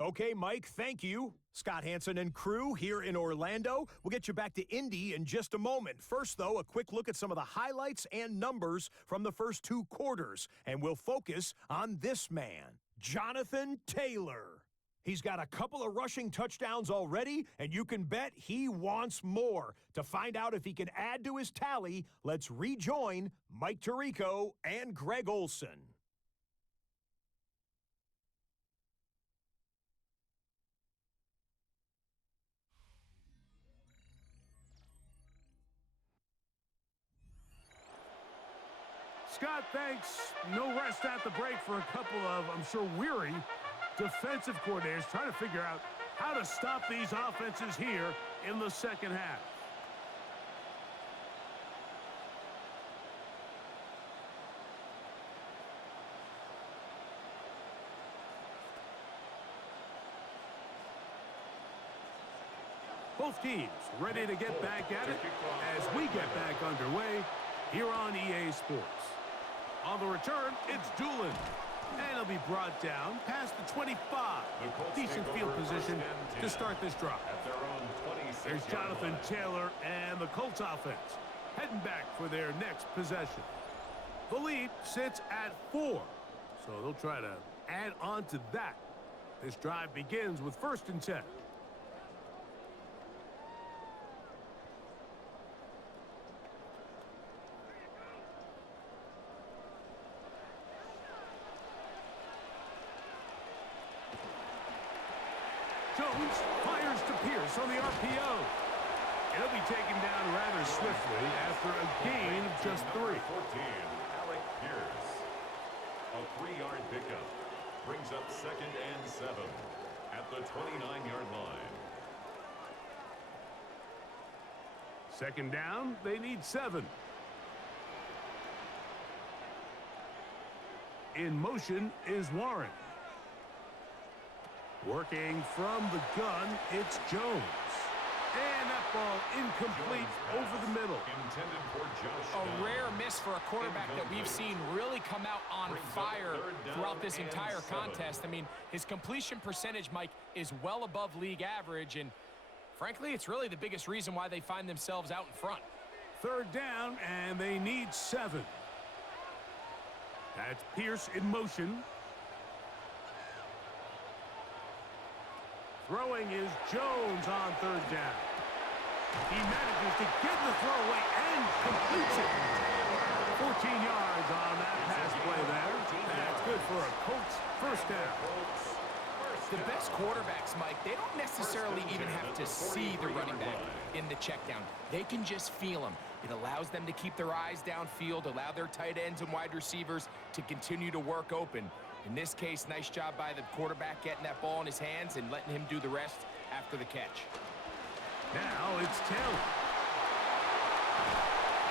Okay, Mike, thank you. Scott Hansen and crew here in Orlando. We'll get you back to Indy in just a moment. First, though, a quick look at some of the highlights and numbers from the first 2 quarters, and we'll focus on this man, Jonathan Taylor. He's got a couple of rushing touchdowns already, and you can bet he wants more. To find out if he can add to his tally, let's rejoin Mike Tirico and Greg Olson. Scott, thanks. No rest at the break for a couple of, I'm sure, weary defensive coordinators trying to figure out how to stop these offenses here in the second half. Both teams ready to get back at it as we get back underway here on EA Sports. On the return, it's Doolin. And he'll be brought down past the 25. Decent field position to start this drive. There's Jonathan Taylor and the Colts offense heading back for their next possession. The lead sits at 4, so they'll try to add on to that. This drive begins with 1st and 10. Jones fires to Pierce on the RPO. It'll be taken down rather swiftly after a gain of just 3. 14, Alec Pierce. A 3-yard pickup brings up 2nd and 7 at the 29-yard line. 2nd down, they need 7. In motion is Warren. Working from the gun, it's Jones. And that ball incomplete over the middle. Intended for Josh A Down. rare miss for a quarterback that we've seen really come out on fire throughout this entire contest. I mean, his completion percentage, Mike, is well above league average, and frankly, it's really the biggest reason why they find themselves out in front. Third down, and they need 7. That's Pierce in motion. Throwing is Jones on third down. He manages to get the throw away and completes it. 14 yards on that pass play there. That's good for a Colts first down. The best quarterbacks, Mike, they don't necessarily even have to see the running back in the check down. They can just feel him. It allows them to keep their eyes downfield, allow their tight ends and wide receivers to continue to work open. In this case, nice job by the quarterback getting that ball in his hands and letting him do the rest after the catch. Now it's Taylor.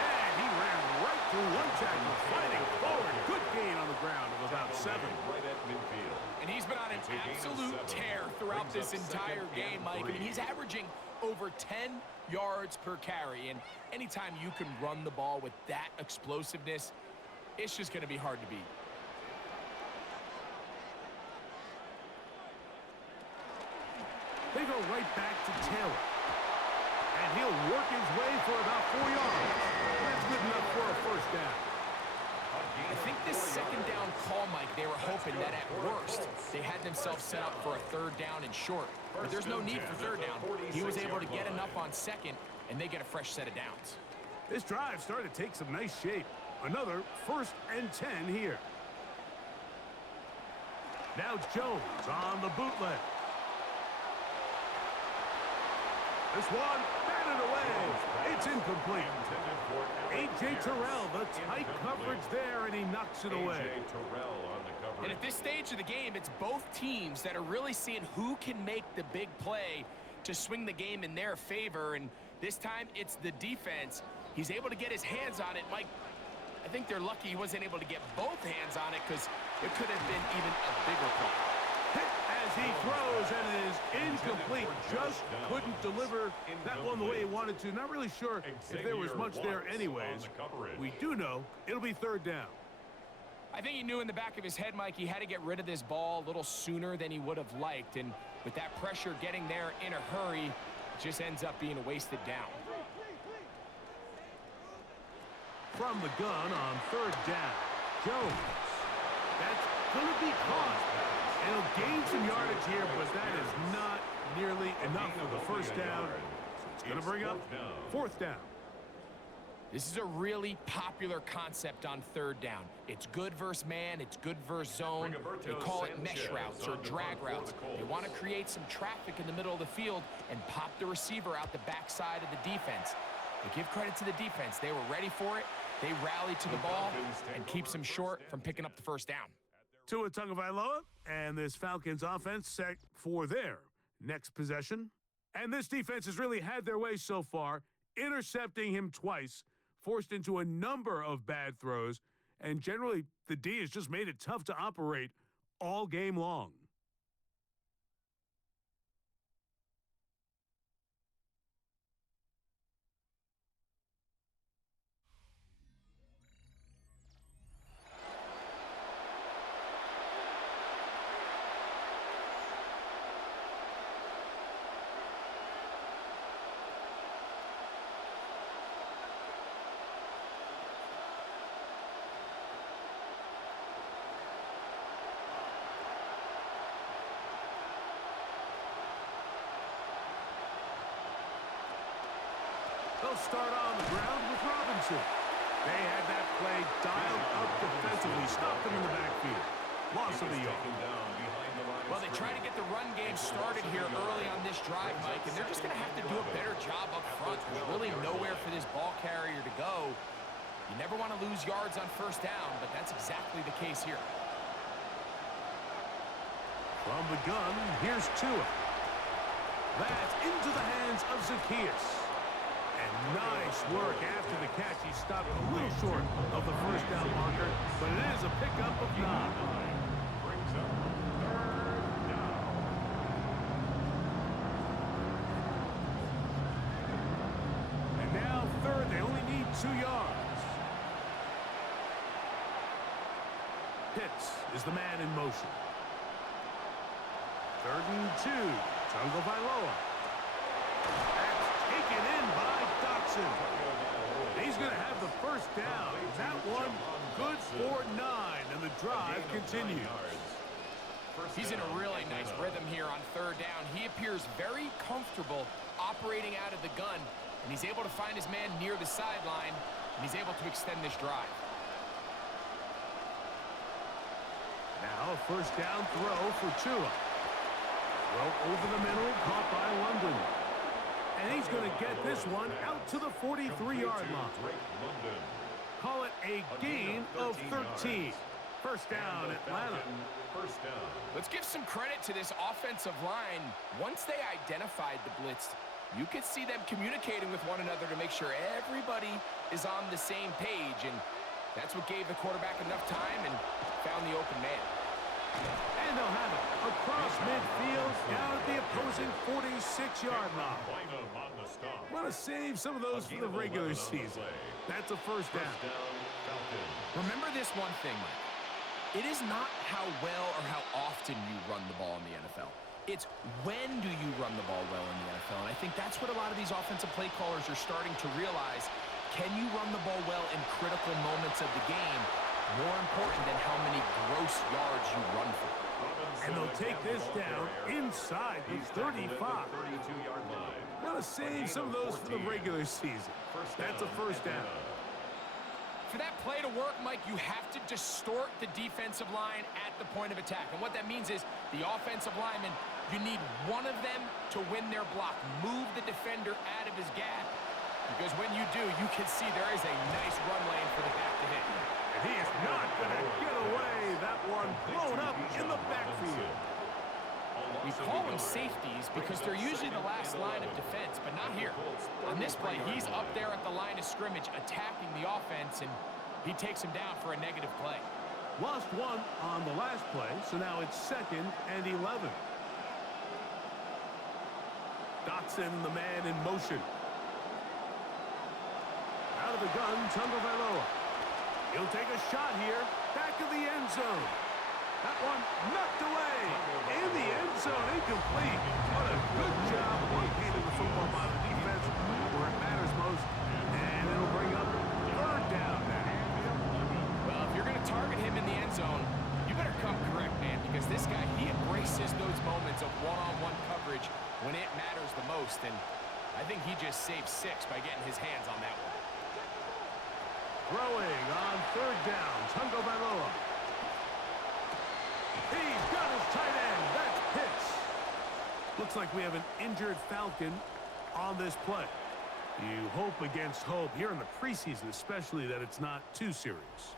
And he ran right through one tackle, fighting forward. Good gain on the ground of about 7. Right at midfield. And he's been on an absolute tear throughout this entire game, Mike. I mean, he's averaging over 10 yards per carry. And anytime you can run the ball with that explosiveness, it's just going to be hard to beat. They go right back to Taylor. And he'll work his way for about 4 yards. That's good enough for a first down. I think this second down call, Mike, they were hoping that at worst they had themselves set up for a third down and short. But there's no need for third down. He was able to get enough on second, and they get a fresh set of downs. This drive started to take some nice shape. Another 1st and 10 here. Now Jones on the bootleg. This one batted away. It's incomplete. A.J. Terrell, the tight coverage there, and he knocks it away. And at this stage of the game, it's both teams that are really seeing who can make the big play to swing the game in their favor. And this time, it's the defense. He's able to get his hands on it. Mike, I think they're lucky he wasn't able to get both hands on it because it could have been even a bigger play. Hit as he throws, and it is incomplete. Just couldn't deliver that one the way he wanted to. Not really sure if there was much there anyways. We do know it'll be third down. I think he knew in the back of his head, Mike, he had to get rid of this ball a little sooner than he would have liked. And with that pressure getting there in a hurry, it just ends up being a wasted down. From the gun on third down, Jones. That's going to be caught. And he'll gain some yardage here, but that is not nearly enough for the first down. So it's going to bring up fourth down. This is a really popular concept on third down. It's good versus man, it's good versus zone. They call it mesh routes or drag routes. They want to create some traffic in the middle of the field and pop the receiver out the backside of the defense. But give credit to the defense. They were ready for it. They rallied to the ball and keeps them short from picking up the first down. Tua Tagovailoa and this Falcons offense set for their next possession. And this defense has really had their way so far, intercepting him twice, forced into a number of bad throws, and generally the D has just made it tough to operate all game long. They'll start on the ground with Robinson. They had that play dialed up defensively, stopped them in the backfield. Loss of the yard. Well, they try to get the run game started here early on this drive, Mike, and they're just going to have to do a better job up front. There's really nowhere for this ball carrier to go. You never want to lose yards on first down, but that's exactly the case here. From the gun, here's Tua. That's into the hands of Zacchaeus. And nice work after the catch. He stopped a little short of the first down marker, but it is a pickup of 9. Brings up third down. 2 yards. Pitts is the man in motion. 3rd and 2. Tagovailoa. That's taken in by Dotson. He's going to have the first down. That one good for 9, and the drive continues. He's in a really nice rhythm here on 3rd down. He appears very comfortable operating out of the gun, and he's able to find his man near the sideline, and he's able to extend this drive. Now a first down throw for Tua. Throw over the middle, caught by London. And he's going to get this one out to the 43-yard line. Call it a gain of 13. First down, Atlanta. First down. Let's give some credit to this offensive line. Once they identified the blitz, you could see them communicating with one another to make sure everybody is on the same page, and that's what gave the quarterback enough time and found the open man. And they'll have it across midfield down at the opposing 46-yard line. Want to save some of those for the regular season. That's a first down. Remember this one thing, Mike. It is not how well or how often you run the ball in the NFL. It's when do you run the ball well in the NFL. And I think that's what a lot of these offensive play callers are starting to realize. Can you run the ball well in critical moments of the game? More important than how many gross yards you run for. And they'll take this down inside the 35. Want to save some of those for the regular season. That's a first down. For that play to work, Mike, you have to distort the defensive line at the point of attack. And what that means is the offensive lineman, you need one of them to win their block. Move the defender out of his gap. Because when you do, you can see there is a nice run lane for the back to hit. And he is not going to get away. That one blown up in the backfield. We call them safeties because they're usually the last line of defense, but not here. On this play, he's up there at the line of scrimmage attacking the offense, and he takes him down for a negative play. Lost one on the last play, so now it's 2nd and 11. Dotson, the man in motion. Out of the gun, Tagovailoa. He'll take a shot here. Back of the end zone. That one knocked away. In the end zone, incomplete. What a good job locating the football by the defense where it matters most. And it'll bring up 3rd down now. Well, if you're going to target him in the end zone, you better come correct, man, because this guy, he embraces those moments of one-on-one coverage when it matters the most. And I think he just saved 6 by getting his hands on that one. Throwing on 3rd down, Tagovailoa. He's got his tight end. That's Pitts. Looks like we have an injured Falcon on this play. You hope against hope here in the preseason, especially that it's not too serious.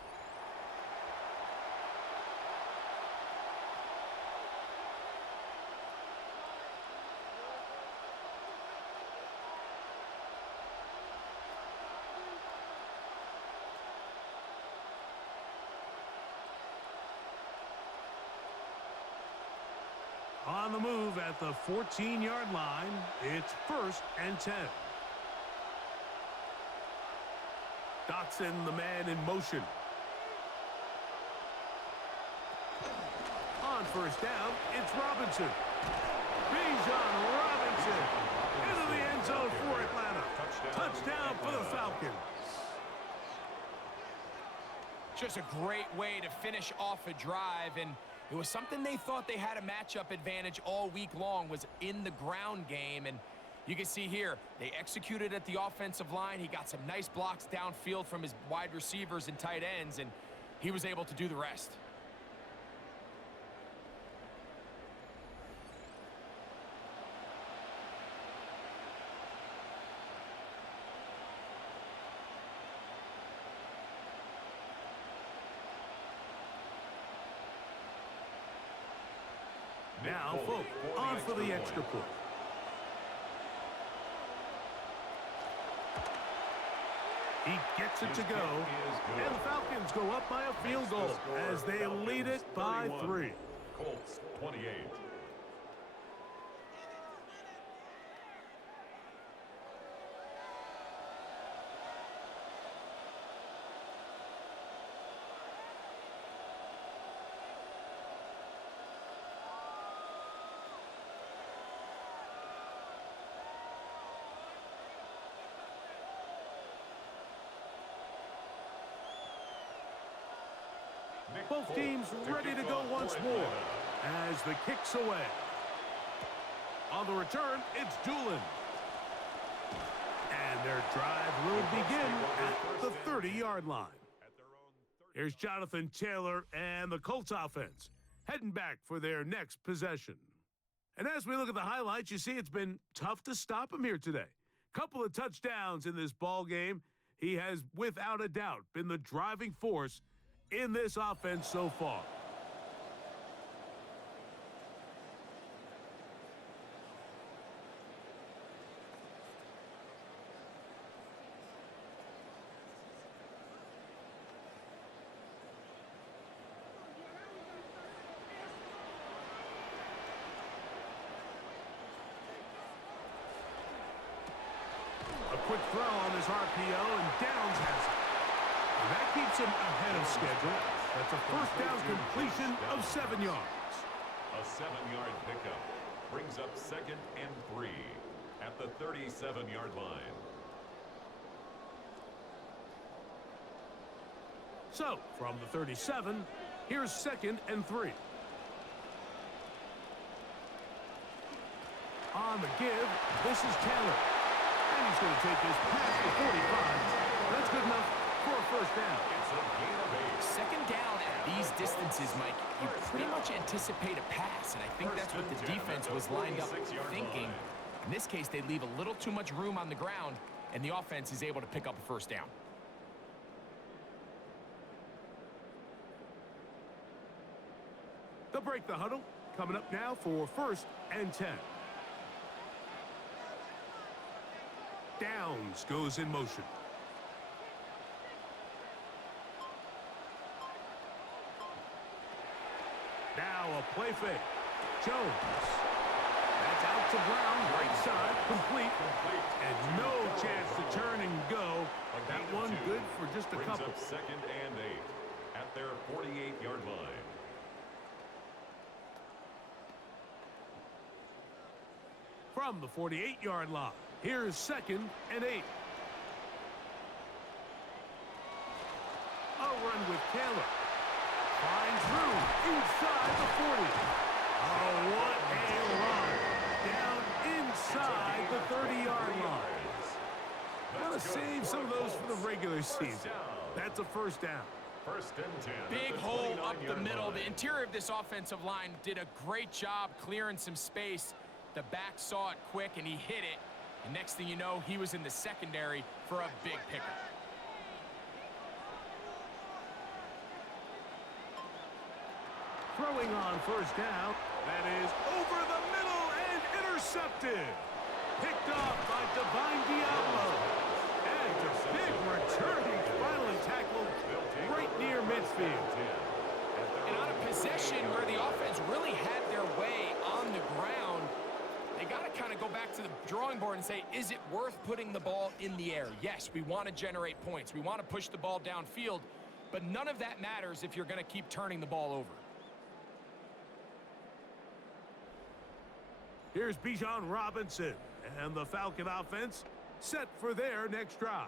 On the move at the 14-yard line, it's 1st and 10. Dotson, the man in motion. On first down, it's Robinson. Bijan Robinson into the end zone for Atlanta. Touchdown for the Falcons. Just a great way to finish off a drive, and it was something they thought they had a matchup advantage all week long, was in the ground game. And you can see here, they executed at the offensive line. He got some nice blocks downfield from his wide receivers and tight ends, and he was able to do the rest. Now, Folk on for the extra point. He gets it to go, and the Falcons go up by a field goal as they lead it by 3. Colts 28. Both teams ready to go once more as the kick's away. On the return, it's Doolin. And their drive will begin at the 30-yard line. Here's Jonathan Taylor and the Colts offense heading back for their next possession. And as we look at the highlights, you see it's been tough to stop him here today. Couple of touchdowns in this ball game. He has, without a doubt, been the driving force in this offense so far. Quick throw on this RPO, and Downs has it. And that keeps him ahead of schedule. That's a first down completion of 7 yards. A 7-yard pickup brings up 2nd and 3 at the 37-yard line. So, from the 37, here's 2nd and 3. On the give, this is Taylor. And he's going to take this past the 45. That's good enough for a first down. It's a gain of 8. Second down at these distances, Mike, you pretty much anticipate a pass, and I think that's what the defense was lined up thinking. In this case, they leave a little too much room on the ground, and the offense is able to pick up a first down. They'll break the huddle. Coming up now for 1st and 10. Downs goes in motion. Now a play fake. Jones. That's out to Brown, right side, complete. And no chance to turn and go. That one good for just a couple. Brings up 2nd and 8 at their 48-yard line. From the 48-yard line, here's 2nd and 8. A run with Taylor. Finds room inside the 40. Oh, what a run. Down inside the 30-yard line. Want to save some of those for the regular season. That's a first down. 1st and 10. Big hole up the middle. The interior of this offensive line did a great job clearing some space. The back saw it quick, and he hit it. And next thing you know, he was in the secondary for a big pickup. Throwing on first down. That is over the middle and intercepted. Picked off by Divine Diablo. And a big return. He finally tackled right near midfield. And on a possession where the offense really had their way on the ground, they got to kind of go back to the drawing board and say, is it worth putting the ball in the air? Yes, we want to generate points. We want to push the ball downfield, but none of that matters if you're going to keep turning the ball over. Here's Bijan Robinson and the Falcon offense set for their next drive.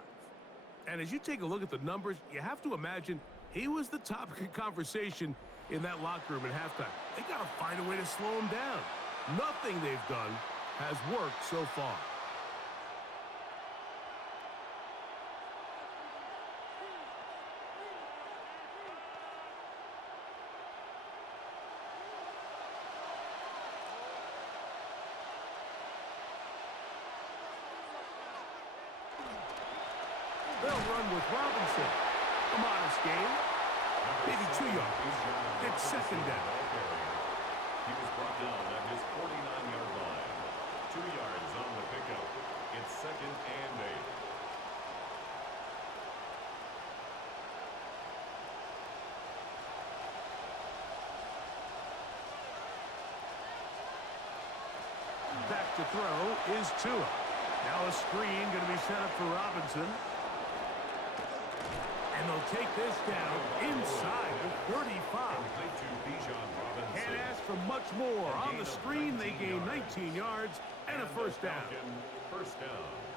And as you take a look at the numbers, you have to imagine he was the topic of conversation in that locker room at halftime. They got to find a way to slow him down. Nothing they've done has worked so far. They'll run with Robinson. A modest gain. Maybe 2 yards. It's 2nd down. He was brought down at his 49-yard line. 2 yards on the pickup. It's 2nd and 8. Back to throw is Tua. Now a screen going to be set up for Robinson. And they'll take this down inside the 35. Can't ask for much more. On the screen, they gain 19 yards and a first down.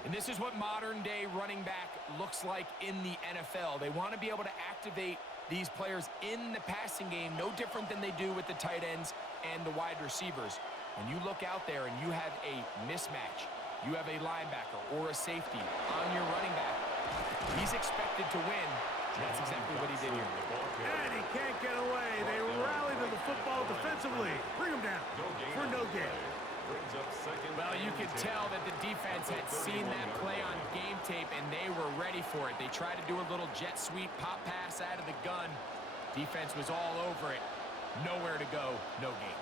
And this is what modern-day running back looks like in the NFL. They want to be able to activate these players in the passing game, no different than they do with the tight ends and the wide receivers. When you look out there and you have a mismatch, you have a linebacker or a safety on your running back, he's expected to win. That's exactly what he did here. And he can't get away. They rally to the football defensively. Bring him down for no gain. Well, you could tell that the defense had seen that play on game tape, and they were ready for it. They tried to do a little jet sweep, pop pass out of the gun. Defense was all over it. Nowhere to go, no gain.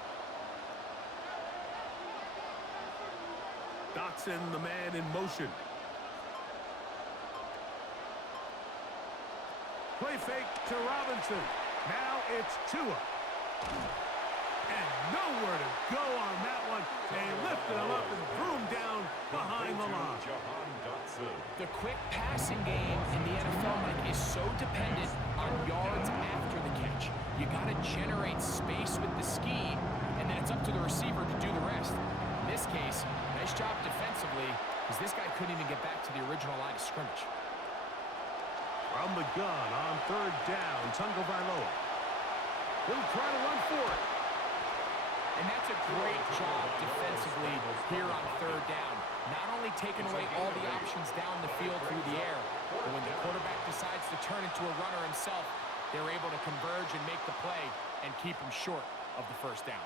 Dotson, the man in motion. Play fake to Robinson. Now it's Tua. And nowhere to go on that one. They lifted him up and threw him down behind the line. The quick passing game in the NFL, Mike, is so dependent on yards after the catch. You got to generate space with the scheme, and then it's up to the receiver to do the rest. In this case, nice job defensively, because this guy couldn't even get back to the original line of scrimmage. From the gun on third down, Tagovailoa. He'll try to run for it. And that's a great job defensively here on third down. Not only taking away all the options down the field through the air, but when the quarterback decides to turn into a runner himself, they're able to converge and make the play and keep him short of the first down.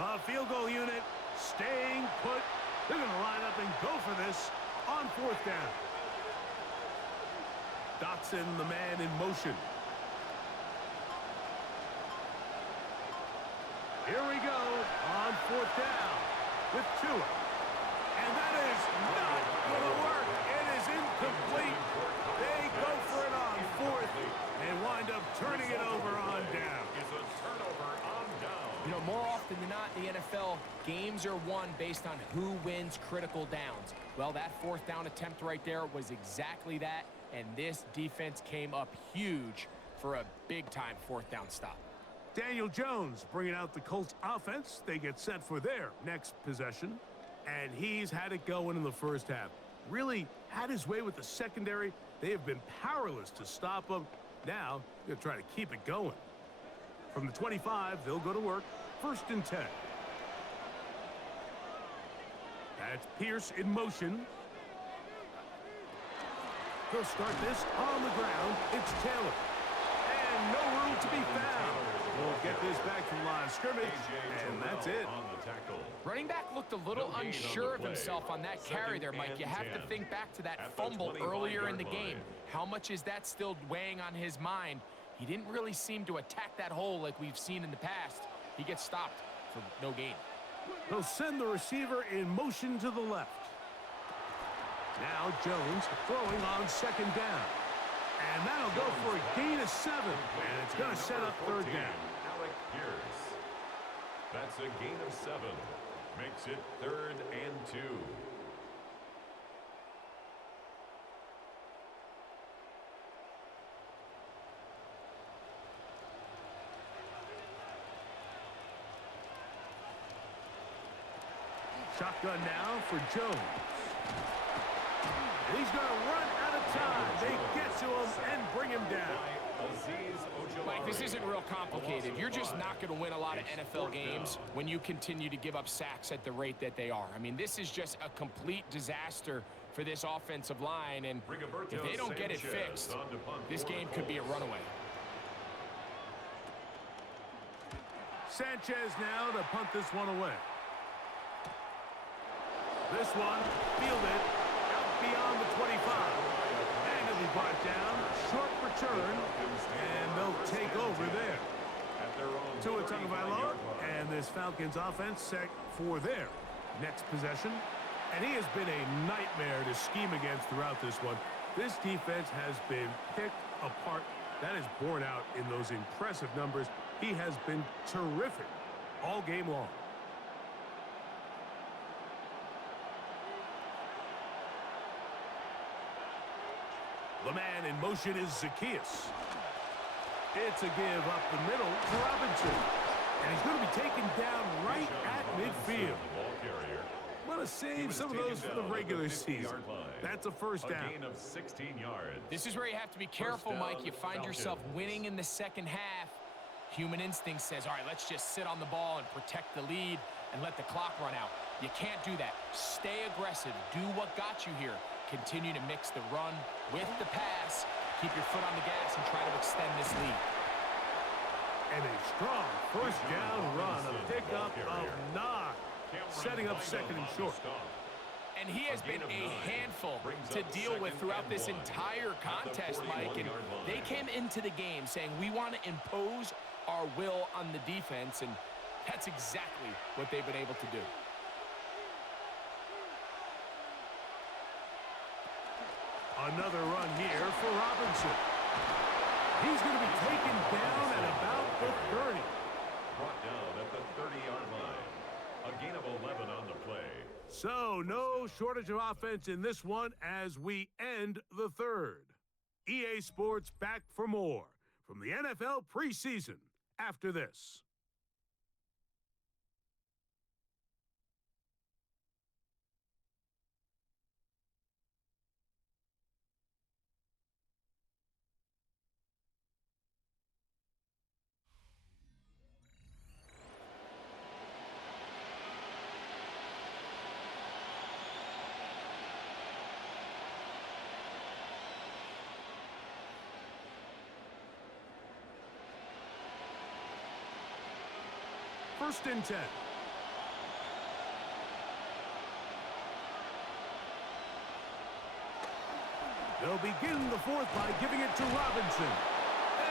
The field goal unit staying put. They're going to line up and go for this on fourth down. Dotson, the man in motion. Here we go on fourth down with Tua. And that is not going to work. It is incomplete. They go for it on fourth and wind up turning it over on down. You know, more often than not in the NFL, games are won based on who wins critical downs. Well, that fourth down attempt right there was exactly that, and this defense came up huge for a big-time fourth down stop. Daniel Jones bringing out the Colts offense. They get set for their next possession, and he's had it going in the first half. Really had his way with the secondary. They have been powerless to stop him. Now, they're trying to keep it going. From the 25, they'll go to work. First and 10. That's Pierce in motion. He'll start this on the ground. It's Taylor. And no room to be found. We'll get this back to line of scrimmage, and that's it. Running back looked a little unsure of himself on that carry there, Mike. You have to think back to that fumble earlier in the game. How much is that still weighing on his mind? He didn't really seem to attack that hole like we've seen in the past. He gets stopped for no gain. He'll send the receiver in motion to the left. Now Jones throwing on second down. And that'll go for a gain of 7. And it's going to set up third down. That's a gain of 7. Makes it 3rd and 2. Shotgun now for Jones. He's going to run out of time. They get to him and bring him down. Mike, this isn't real complicated. You're just not going to win a lot of NFL games when you continue to give up sacks at the rate that they are. I mean, this is just a complete disaster for this offensive line, and if they don't get it fixed, this game could be a runaway. Sanchez now to punt this one away. This one fielded out beyond the 25. And it'll be brought down. Short return. And they'll take over there. Tua Tagovailoa and this Falcons offense set for their next possession. And he has been a nightmare to scheme against throughout this one. This defense has been picked apart. That is borne out in those impressive numbers. He has been terrific all game long. The man in motion is Zacchaeus. It's a give up the middle to Robinson. And he's going to be taken down right at midfield. Want to save some of those for the regular season. That's a first down. A gain of 16 yards. This is where you have to be careful, Mike. You find yourself winning in the second half. Human instinct says, all right, let's just sit on the ball and protect the lead and let the clock run out. You can't do that. Stay aggressive. Do what got you here. Continue to mix the run with the pass. Keep your foot on the gas and try to extend this lead. And a strong first down run, a pickup of 9, setting up second and short. And he has been a handful to deal with throughout this entire contest, Mike. And they came into the game saying, we want to impose our will on the defense, and that's exactly what they've been able to do. Another run here for Robinson. He's going to be taken down at about the 30. Brought down at the 30-yard line. A gain of 11 on the play. So, no shortage of offense in this one as we end the third. EA Sports back for more from the NFL preseason after this. First and 10. They'll begin the fourth by giving it to Robinson.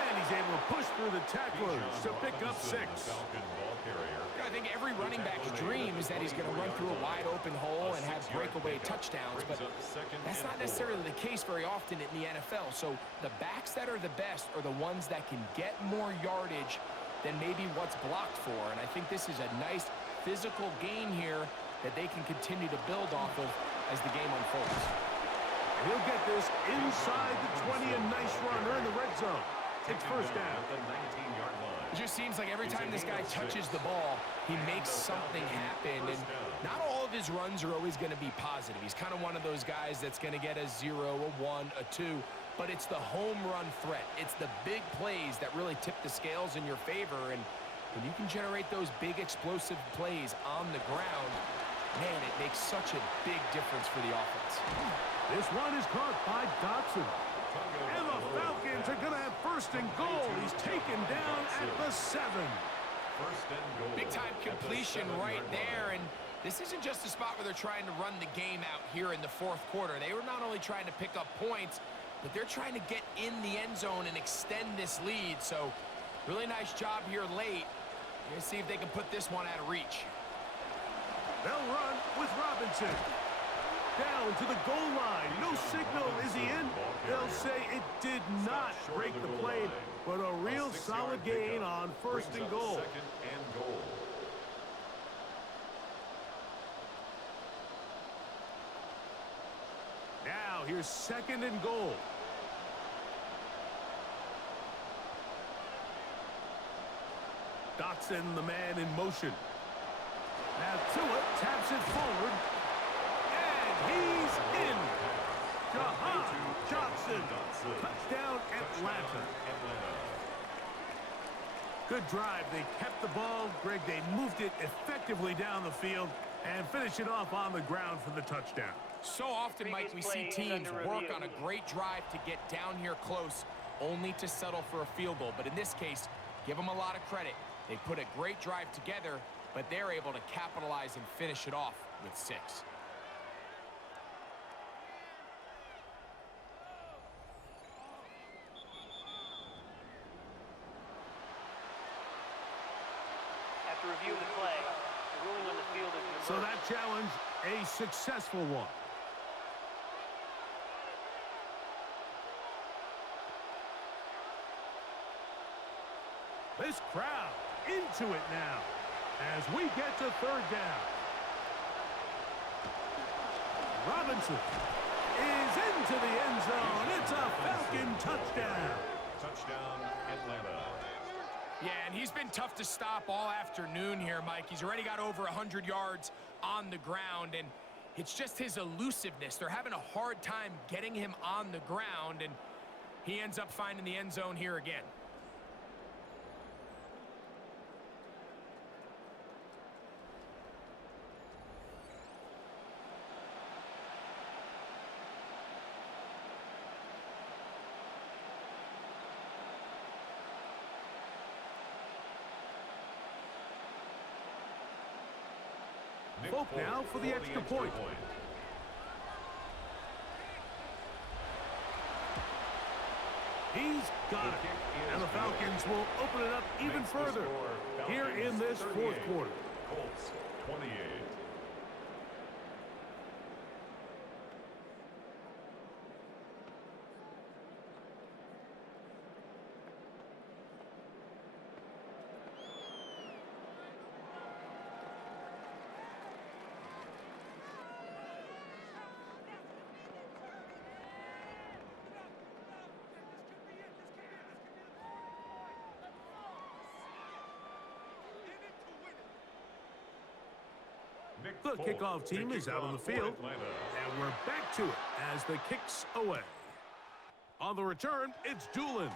And he's able to push through the tacklers to pick up 6. I think every running back's dream is that he's going to run through a wide open hole and have breakaway touchdowns, but that's not necessarily the case very often in the NFL. So the backs that are the best are the ones that can get more yardage than maybe what's blocked for. And I think this is a nice physical gain here that they can continue to build off of as the game unfolds. He'll get this inside the 20, a nice run. They're in the red zone. It's first down. It just seems like every time this guy touches the ball, he makes something happen. And not all of his runs are always going to be positive. He's kind of one of those guys that's going to get a 0, a 1, a 2. But it's the home run threat. It's the big plays that really tip the scales in your favor. And when you can generate those big explosive plays on the ground, man, it makes such a big difference for the offense. This one is caught by Dotson. And the Falcons are going to have first and goal. He's taken down at the 7. First and goal. Big-time completion right there. And this isn't just a spot where they're trying to run the game out here in the fourth quarter. They were not only trying to pick up points, but they're trying to get in the end zone and extend this lead. So really nice job here late. Let's see if they can put this one out of reach. They'll run with Robinson. Down to the goal line. No signal. Is he in? They'll say it did not break the play, but a real solid gain on first and goal. Second and goal. Now here's second and goal. Dotson, the man in motion. Now Tua taps it forward. And he's in. Jahan Johnson. Touchdown, Atlanta. Good drive. They kept the ball. Greg, they moved it effectively down the field and finished it off on the ground for the touchdown. So often, Mike, we see teams work on a great drive to get down here close, only to settle for a field goal. But in this case, give them a lot of credit. They put a great drive together, but they're able to capitalize and finish it off with 6. After reviewing the play, the ruling on the field is reversed. So that challenge, a successful one. This crowd into it now as we get to third down. Robinson is into the end zone. It's a Falcon touchdown. Touchdown, Atlanta. Yeah, and he's been tough to stop all afternoon here, Mike. He's already got over 100 yards on the ground, and it's just his elusiveness. They're having a hard time getting him on the ground, and he ends up finding the end zone here again. Folk now for the extra point. He's got it. And the Falcons will open it up even further here in this fourth quarter. Colts 28. The kickoff team is out on the field, and we're back to it as the kick's away. On the return, it's Doolin.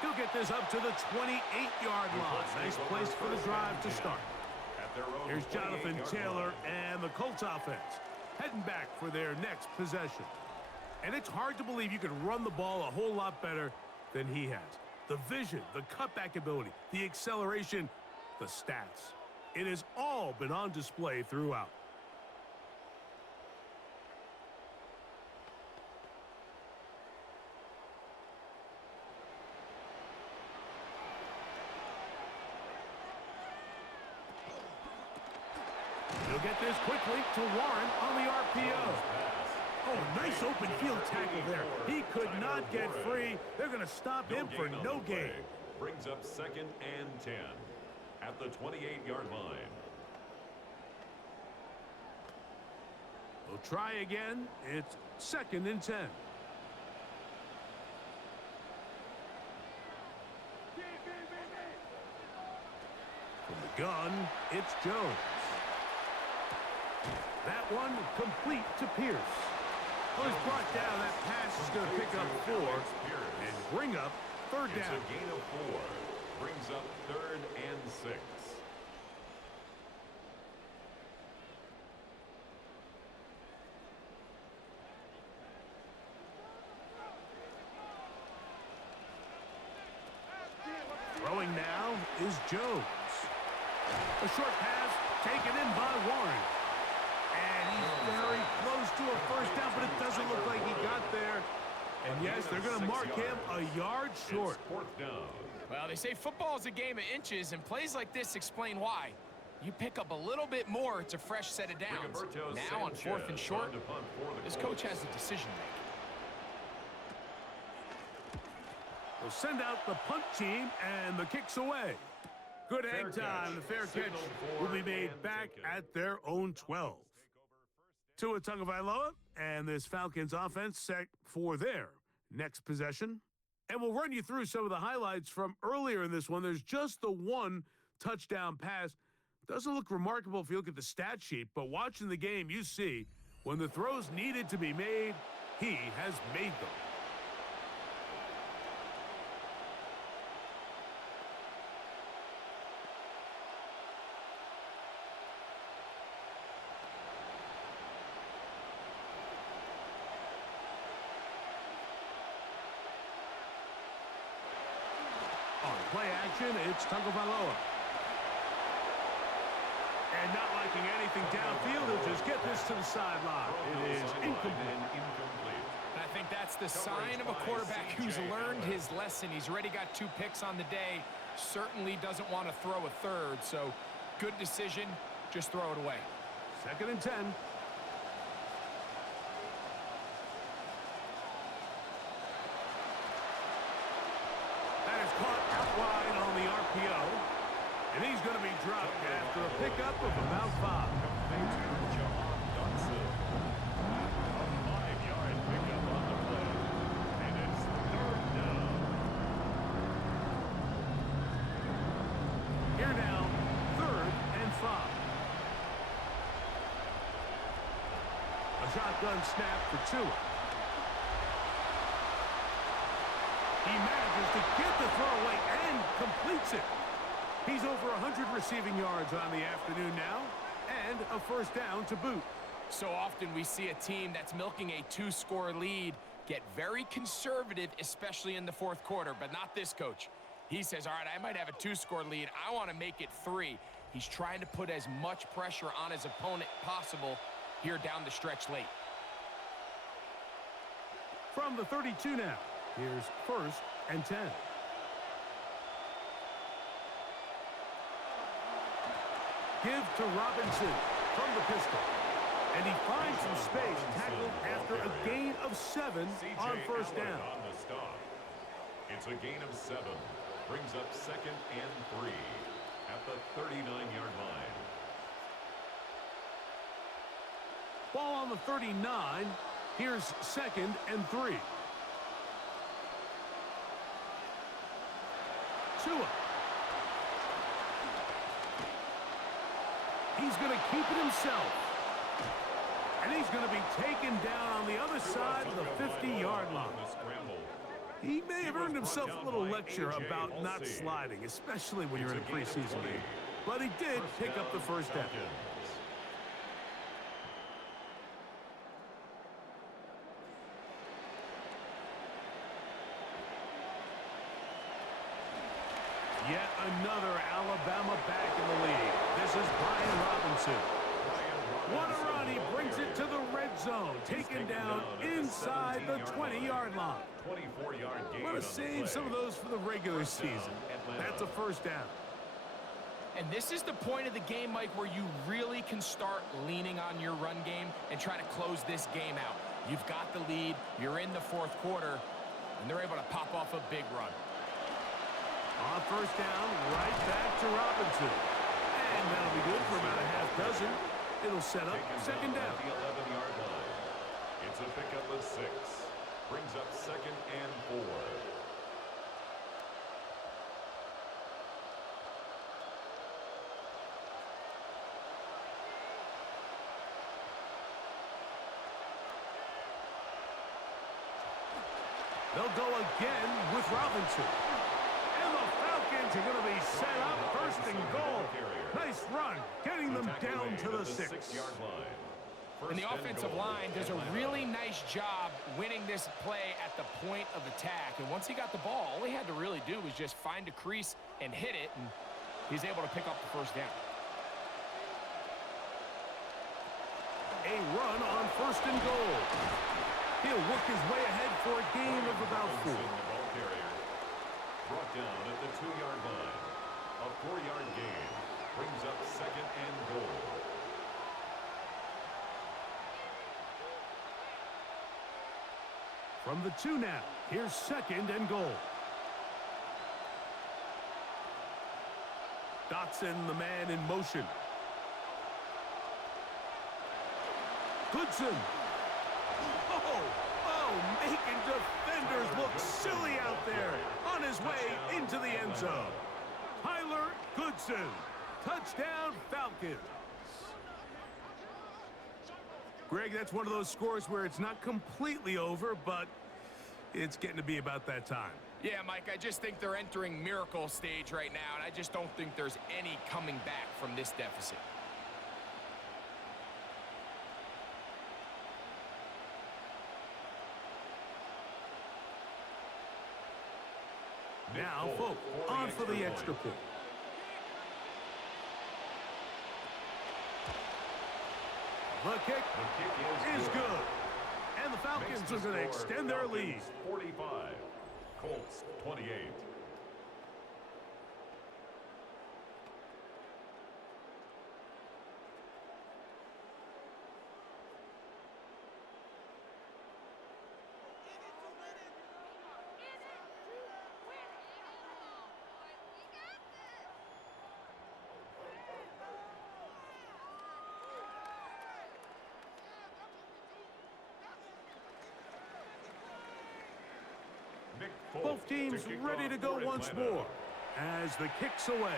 He'll get this up to the 28-yard line. Nice place for the drive to start. Here's Jonathan Taylor and the Colts offense heading back for their next possession. And it's hard to believe you can run the ball a whole lot better than he has. The vision, the cutback ability, the acceleration, the stats. It has all been on display throughout. He'll get this quickly to Warren on the RPO. Oh, nice open field tackle there. He could not get free. They're going to stop him for no gain. Brings up 2nd and 10 at the 28-yard line. We'll try again. It's 2nd and 10. From the gun, it's Jones. That one complete to Pierce. Well, he's brought down. That pass is going to pick up 4 and bring up 3rd down. It's a gain of 4. Brings up 3rd and 6. Throwing now is Jones. A short pass taken in by Warren. And he's very close to a first down, but it doesn't look like he got there. And yes, they're going to mark him a yard short. It's 4th down. Well, they say football is a game of inches, and plays like this explain why. You pick up a little bit more, it's a fresh set of downs. Now on 4th and short, this coach has a decision to make. We'll send out the punt team, and the kick's away. Good hang time. The fair catch will be made back at their own 12. Tua Tagovailoa and this Falcons offense set for their next possession. And we'll run you through some of the highlights from earlier in this one. There's just the one touchdown pass. Doesn't look remarkable if you look at the stat sheet, but watching the game, you see when the throws needed to be made, he has made them. On play action, it's Tagovailoa. And not liking anything downfield, he'll just get this to the sideline. It is incomplete. I think that's the sign of a quarterback who's learned his lesson. He's already got 2 picks on the day. Certainly doesn't want to throw a third, so good decision. Just throw it away. 2nd and 10. That is caught out wide on the RPO. And he's going to be dropped after a pickup of about 5. A 5-yard pickup on the play. And it's 3rd down. shotgun snap for Tua. He manages to get the throw away and completes it. He's over 100 receiving yards on the afternoon now, and a first down to boot. So often we see a team that's milking a 2-score lead get very conservative, especially in the fourth quarter, but not this coach. He says, all right, I might have a 2-score lead. I want to make it 3. He's trying to put as much pressure on his opponent possible here down the stretch late. From the 32 now, here's first and 10. Give to Robinson from the pistol. And he finds some space, tackled after a gain of 7 on first down. On the stop. It's a gain of 7. Brings up second and 3 at the 39-yard line. Ball on the 39. Here's second and 3. Tua. He's going to keep it himself. And he's going to be taken down on the other side of the 50-yard line. He may have earned himself a little lecture about not sliding, especially when you're in a preseason game. But he did pick up the first down. Yet another Alabama back in the league. This is Brian Robinson. What a run. He brings it to the red zone. Taken down inside the 20-yard line. 24-yard gain. Want to save some of those for the regular season. That's a first down. And this is the point of the game, Mike, where you really can start leaning on your run game and try to close this game out. You've got the lead. You're in the fourth quarter, and they're able to pop off a big run. On first down, right back to Robinson. And that'll be good for about a half dozen. It'll set up second down. At the 11-yard line. It's a pickup of 6. Brings up second and 4. They'll go again with Robinson. And the Falcons are going to be set up first and goal. Nice run, getting them down to the 6-yard line. And the offensive line does a really nice job winning this play at the point of attack. And once he got the ball, all he had to really do was just find a crease and hit it, and he's able to pick up the first down. A run on first and goal. He'll work his way ahead for a gain of about 4. The ball carrier brought down at the 2-yard line. A 4-yard gain brings up second and goal. From the 2 now, here's second and goal. Dotson, the man in motion. Goodson. Oh, making defenders look silly out there. On his way into the end zone. Tyler Goodson. Touchdown, Falcons. Greg, that's one of those scores where it's not completely over, but it's getting to be about that time. Yeah, Mike, I just think they're entering miracle stage right now, and I just don't think there's any coming back from this deficit. Now, Folk, on for the extra point. The kick is good. And the Falcons are going to extend their lead. 45, Colts 28. Both teams ready to go once more as the kick's away.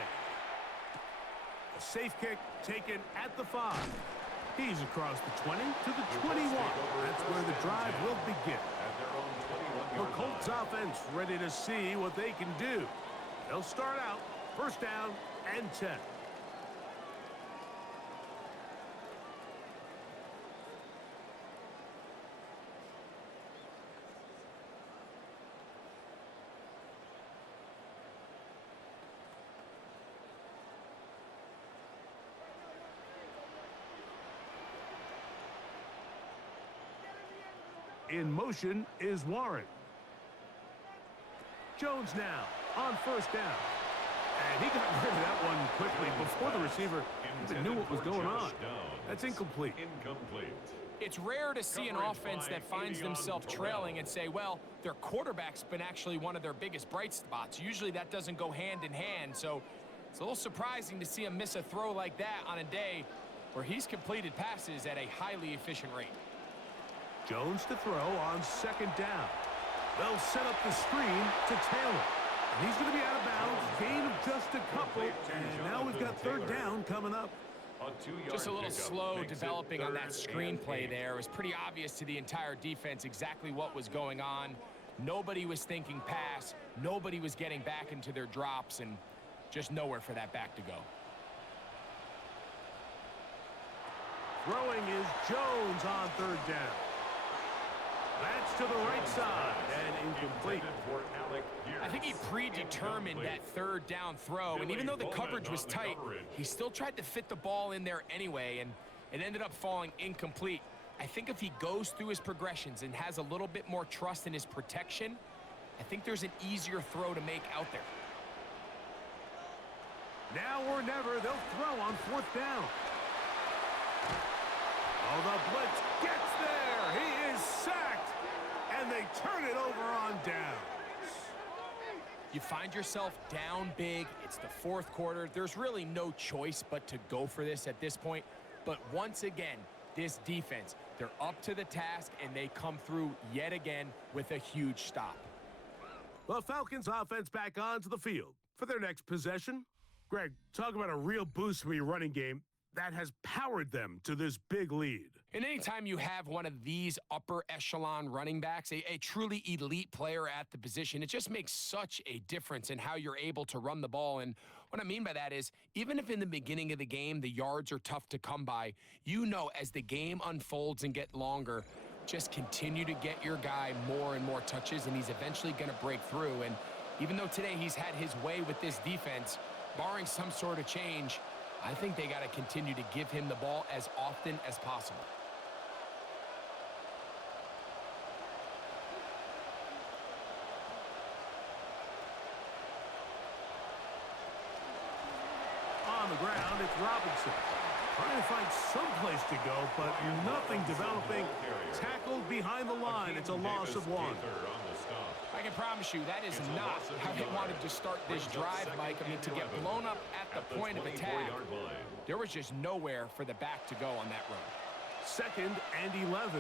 A safe kick taken at the 5. He's across the 20 to the 21. That's where the drive will begin. The Colts offense ready to see what they can do. They'll start out first down and 10. In motion is Warren. Jones now on first down. And he got rid of that one quickly before the receiver even knew what was going on. That's incomplete. It's rare to see an offense that finds themselves trailing and say, well, their quarterback's been actually one of their biggest bright spots. Usually that doesn't go hand in hand, so it's a little surprising to see him miss a throw like that on a day where he's completed passes at a highly efficient rate. Jones to throw on second down. They'll set up the screen to Taylor. And he's going to be out of bounds. Gain of just a couple. And now we've got third down coming up. Just a little slow developing on that screenplay there. It was pretty obvious to the entire defense exactly what was going on. Nobody was thinking pass. Nobody was getting back into their drops, and just nowhere for that back to go. Throwing is Jones on third down. That's to the right side and incomplete. I think he predetermined that third down throw, and even though the coverage was tight, he still tried to fit the ball in there anyway, and it ended up falling incomplete. I think if he goes through his progressions and has a little bit more trust in his protection, I think there's an easier throw to make out there. Now or never, they'll throw on fourth down. Oh, the blitz gets there. He is sacked, and they turn it over on downs. You find yourself down big. It's the fourth quarter. There's really no choice but to go for this at this point. But once again, this defense, they're up to the task, and they come through yet again with a huge stop. The Falcons offense back onto the field for their next possession. Greg, talk about a real boost from your running game that has powered them to this big lead. And anytime you have one of these upper echelon running backs, a truly elite player at the position, it just makes such a difference in how you're able to run the ball. And what I mean by that is, even if in the beginning of the game the yards are tough to come by, you know as the game unfolds and get longer, just continue to get your guy more and more touches, and he's eventually going to break through. And even though today he's had his way with this defense, barring some sort of change, I think they got to continue to give him the ball as often as possible. On the ground, it's Robinson. Trying to find some place to go, but nothing developing. Tackled behind the line. It's a loss of one. I can promise you that is not how they wanted to start this drive, Mike. I mean, to get blown up at the point of attack, there was just nowhere for the back to go on that run. Second and 11.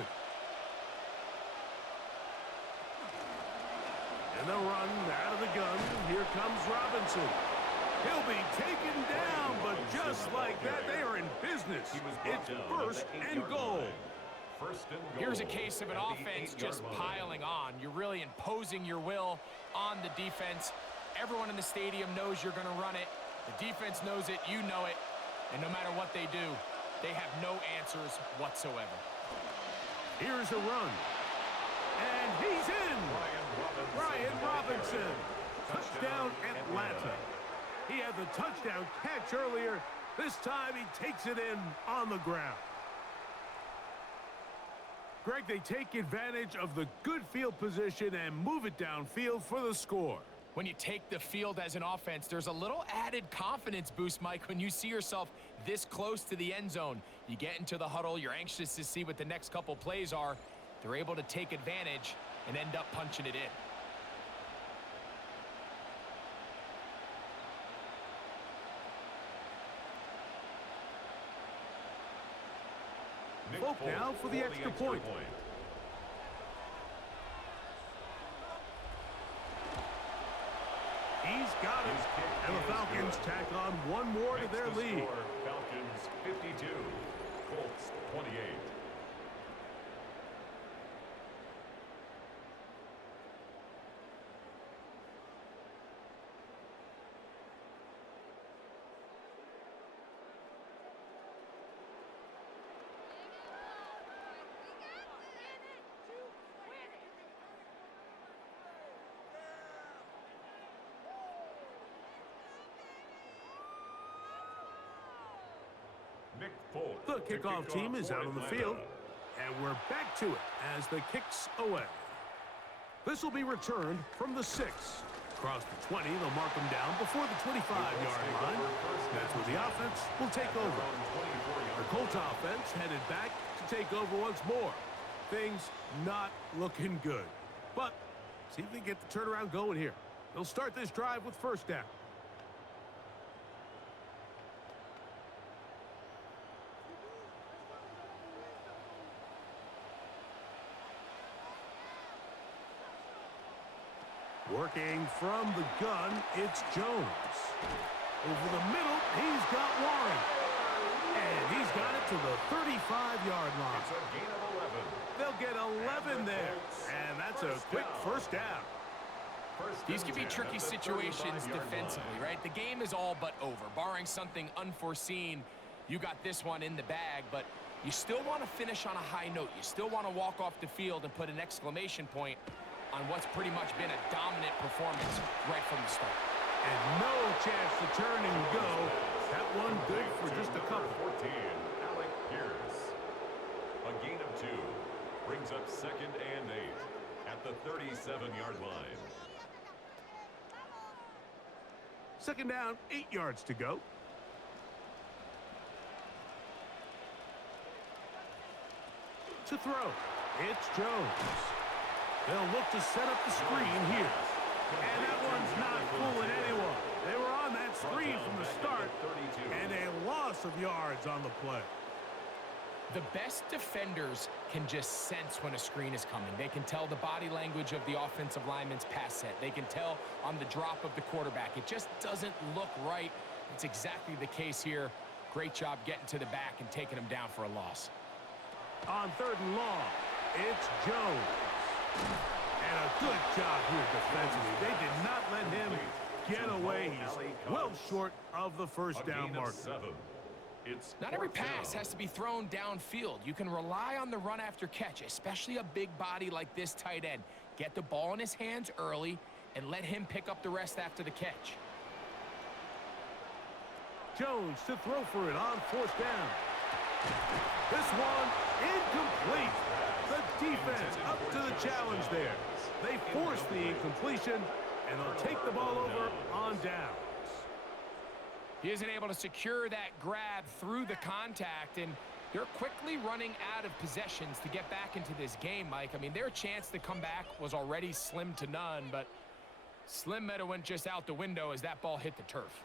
And the run out of the gun. Here comes Robinson. He'll be taken down, but just like that, they are in business. It's first and goal. Here's a case of an offense just piling on. You're really imposing your will on the defense. Everyone in the stadium knows you're going to run it. The defense knows it. You know it. And no matter what they do, they have no answers whatsoever. Here's a run. And he's in. Brian Robinson. Touchdown, Atlanta. He had the touchdown catch earlier. This time he takes it in on the ground. Greg, they take advantage of the good field position and move it downfield for the score. When you take the field as an offense, there's a little added confidence boost, Mike, when you see yourself this close to the end zone. You get into the huddle, you're anxious to see what the next couple plays are. They're able to take advantage and end up punching it in. Folk now for the extra point. He's got it. And the Falcons tack on one more to their lead. Falcons 52. Colts 28. The kickoff team is out on the field, and we're back to it as the kick's away. This will be returned from the 6. Across the 20, they'll mark them down before the 25-yard line. That's where the offense will take over. The Colts offense headed back to take over once more. Things not looking good. But see if they get the turnaround going here. They'll start this drive with first down. Working from the gun, it's Jones. Over the middle, he's got Warren. And he's got it to the 35-yard line. It's a gain of 11. They'll get 11 there. And that's a quick first down. These can be tricky situations defensively, right? The game is all but over. Barring something unforeseen, you got this one in the bag, but you still want to finish on a high note. You still want to walk off the field and put an exclamation point on what's pretty much been a dominant performance right from the start. And no chance to turn and go. That one good for just a couple. 14, Alec Pierce. A gain of 2. Brings up 2nd and 8 at the 37-yard line. 2nd down, 8 yards to go. To throw, it's Jones. They'll look to set up the screen here. And that one's not fooling anyone. They were on that screen from the start, and a loss of yards on the play. The best defenders can just sense when a screen is coming. They can tell the body language of the offensive lineman's pass set. They can tell on the drop of the quarterback. It just doesn't look right. It's exactly the case here. Great job getting to the back and taking them down for a loss. On 3rd and long, it's Jones. And a good job here defensively. They did not let him get away. He's well short of the first down mark. Not every pass has to be thrown downfield. You can rely on the run after catch, especially a big body like this tight end. Get the ball in his hands early and let him pick up the rest after the catch. Jones to throw for it on 4th down. This one incomplete. The defense up to the challenge there. They force the incompletion, and they'll take the ball over on downs. He isn't able to secure that grab through the contact, and they're quickly running out of possessions to get back into this game, Mike. I mean, their chance to come back was already slim to none, but slim might have went just out the window as that ball hit the turf.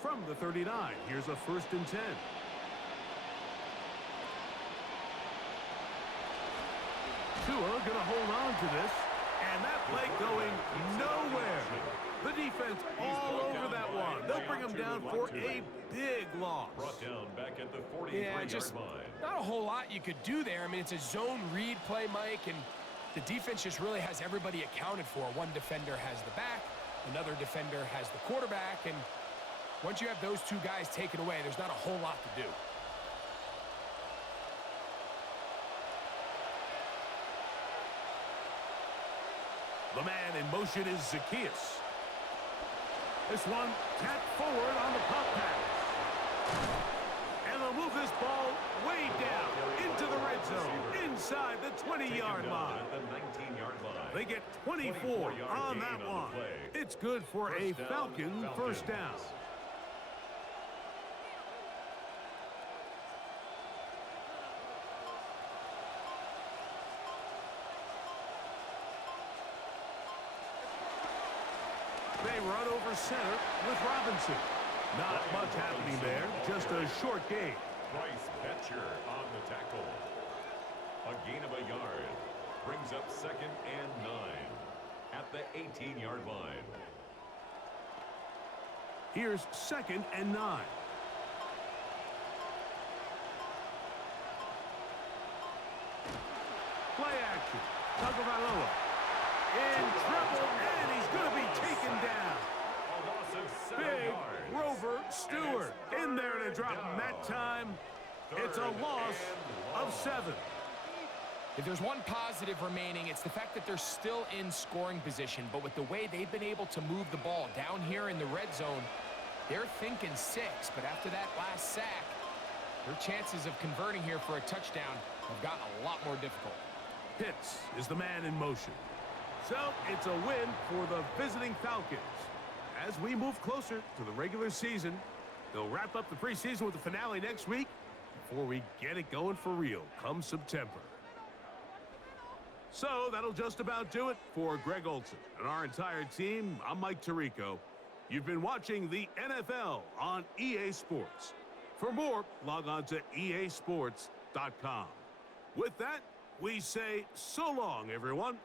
From the 39, here's a 1st and 10. Tua gonna hold on to this, and that play going nowhere. The defense all over that one. They'll bring him down for a big loss. Brought down back at the 43-yard line. Not a whole lot you could do there. I mean, it's a zone read play, Mike, and the defense just really has everybody accounted for. One defender has the back, another defender has the quarterback, and once you have those two guys taken away, there's not a whole lot to do. The man in motion is Zacchaeus. This one tapped forward on the pop pass. And they'll move this ball way down into the red zone, inside the 20-yard line. They get 24 on that one. It's good for a Falcon first down. They run over center with Robinson. Not much happening there, just a short gain. Bryce Betcher on the tackle. A gain of a yard. Brings up 2nd and 9 at the 18-yard line. Here's 2nd and 9. Play action. Tagovailoa in trouble, and he's going to be taken down. A loss of 7 Big yards. Rover Stewart in there to drop him that time. It's a loss of 7. If there's one positive remaining, it's the fact that they're still in scoring position. But with the way they've been able to move the ball down here in the red zone, they're thinking 6. But after that last sack, their chances of converting here for a touchdown have gotten a lot more difficult. Pitts is the man in motion. So it's a win for the visiting Falcons. As we move closer to the regular season, they'll wrap up the preseason with the finale next week before we get it going for real come September. So that'll just about do it for Greg Olson and our entire team. I'm Mike Tirico. You've been watching the NFL on EA Sports. For more, log on to easports.com. With that, we say so long, everyone.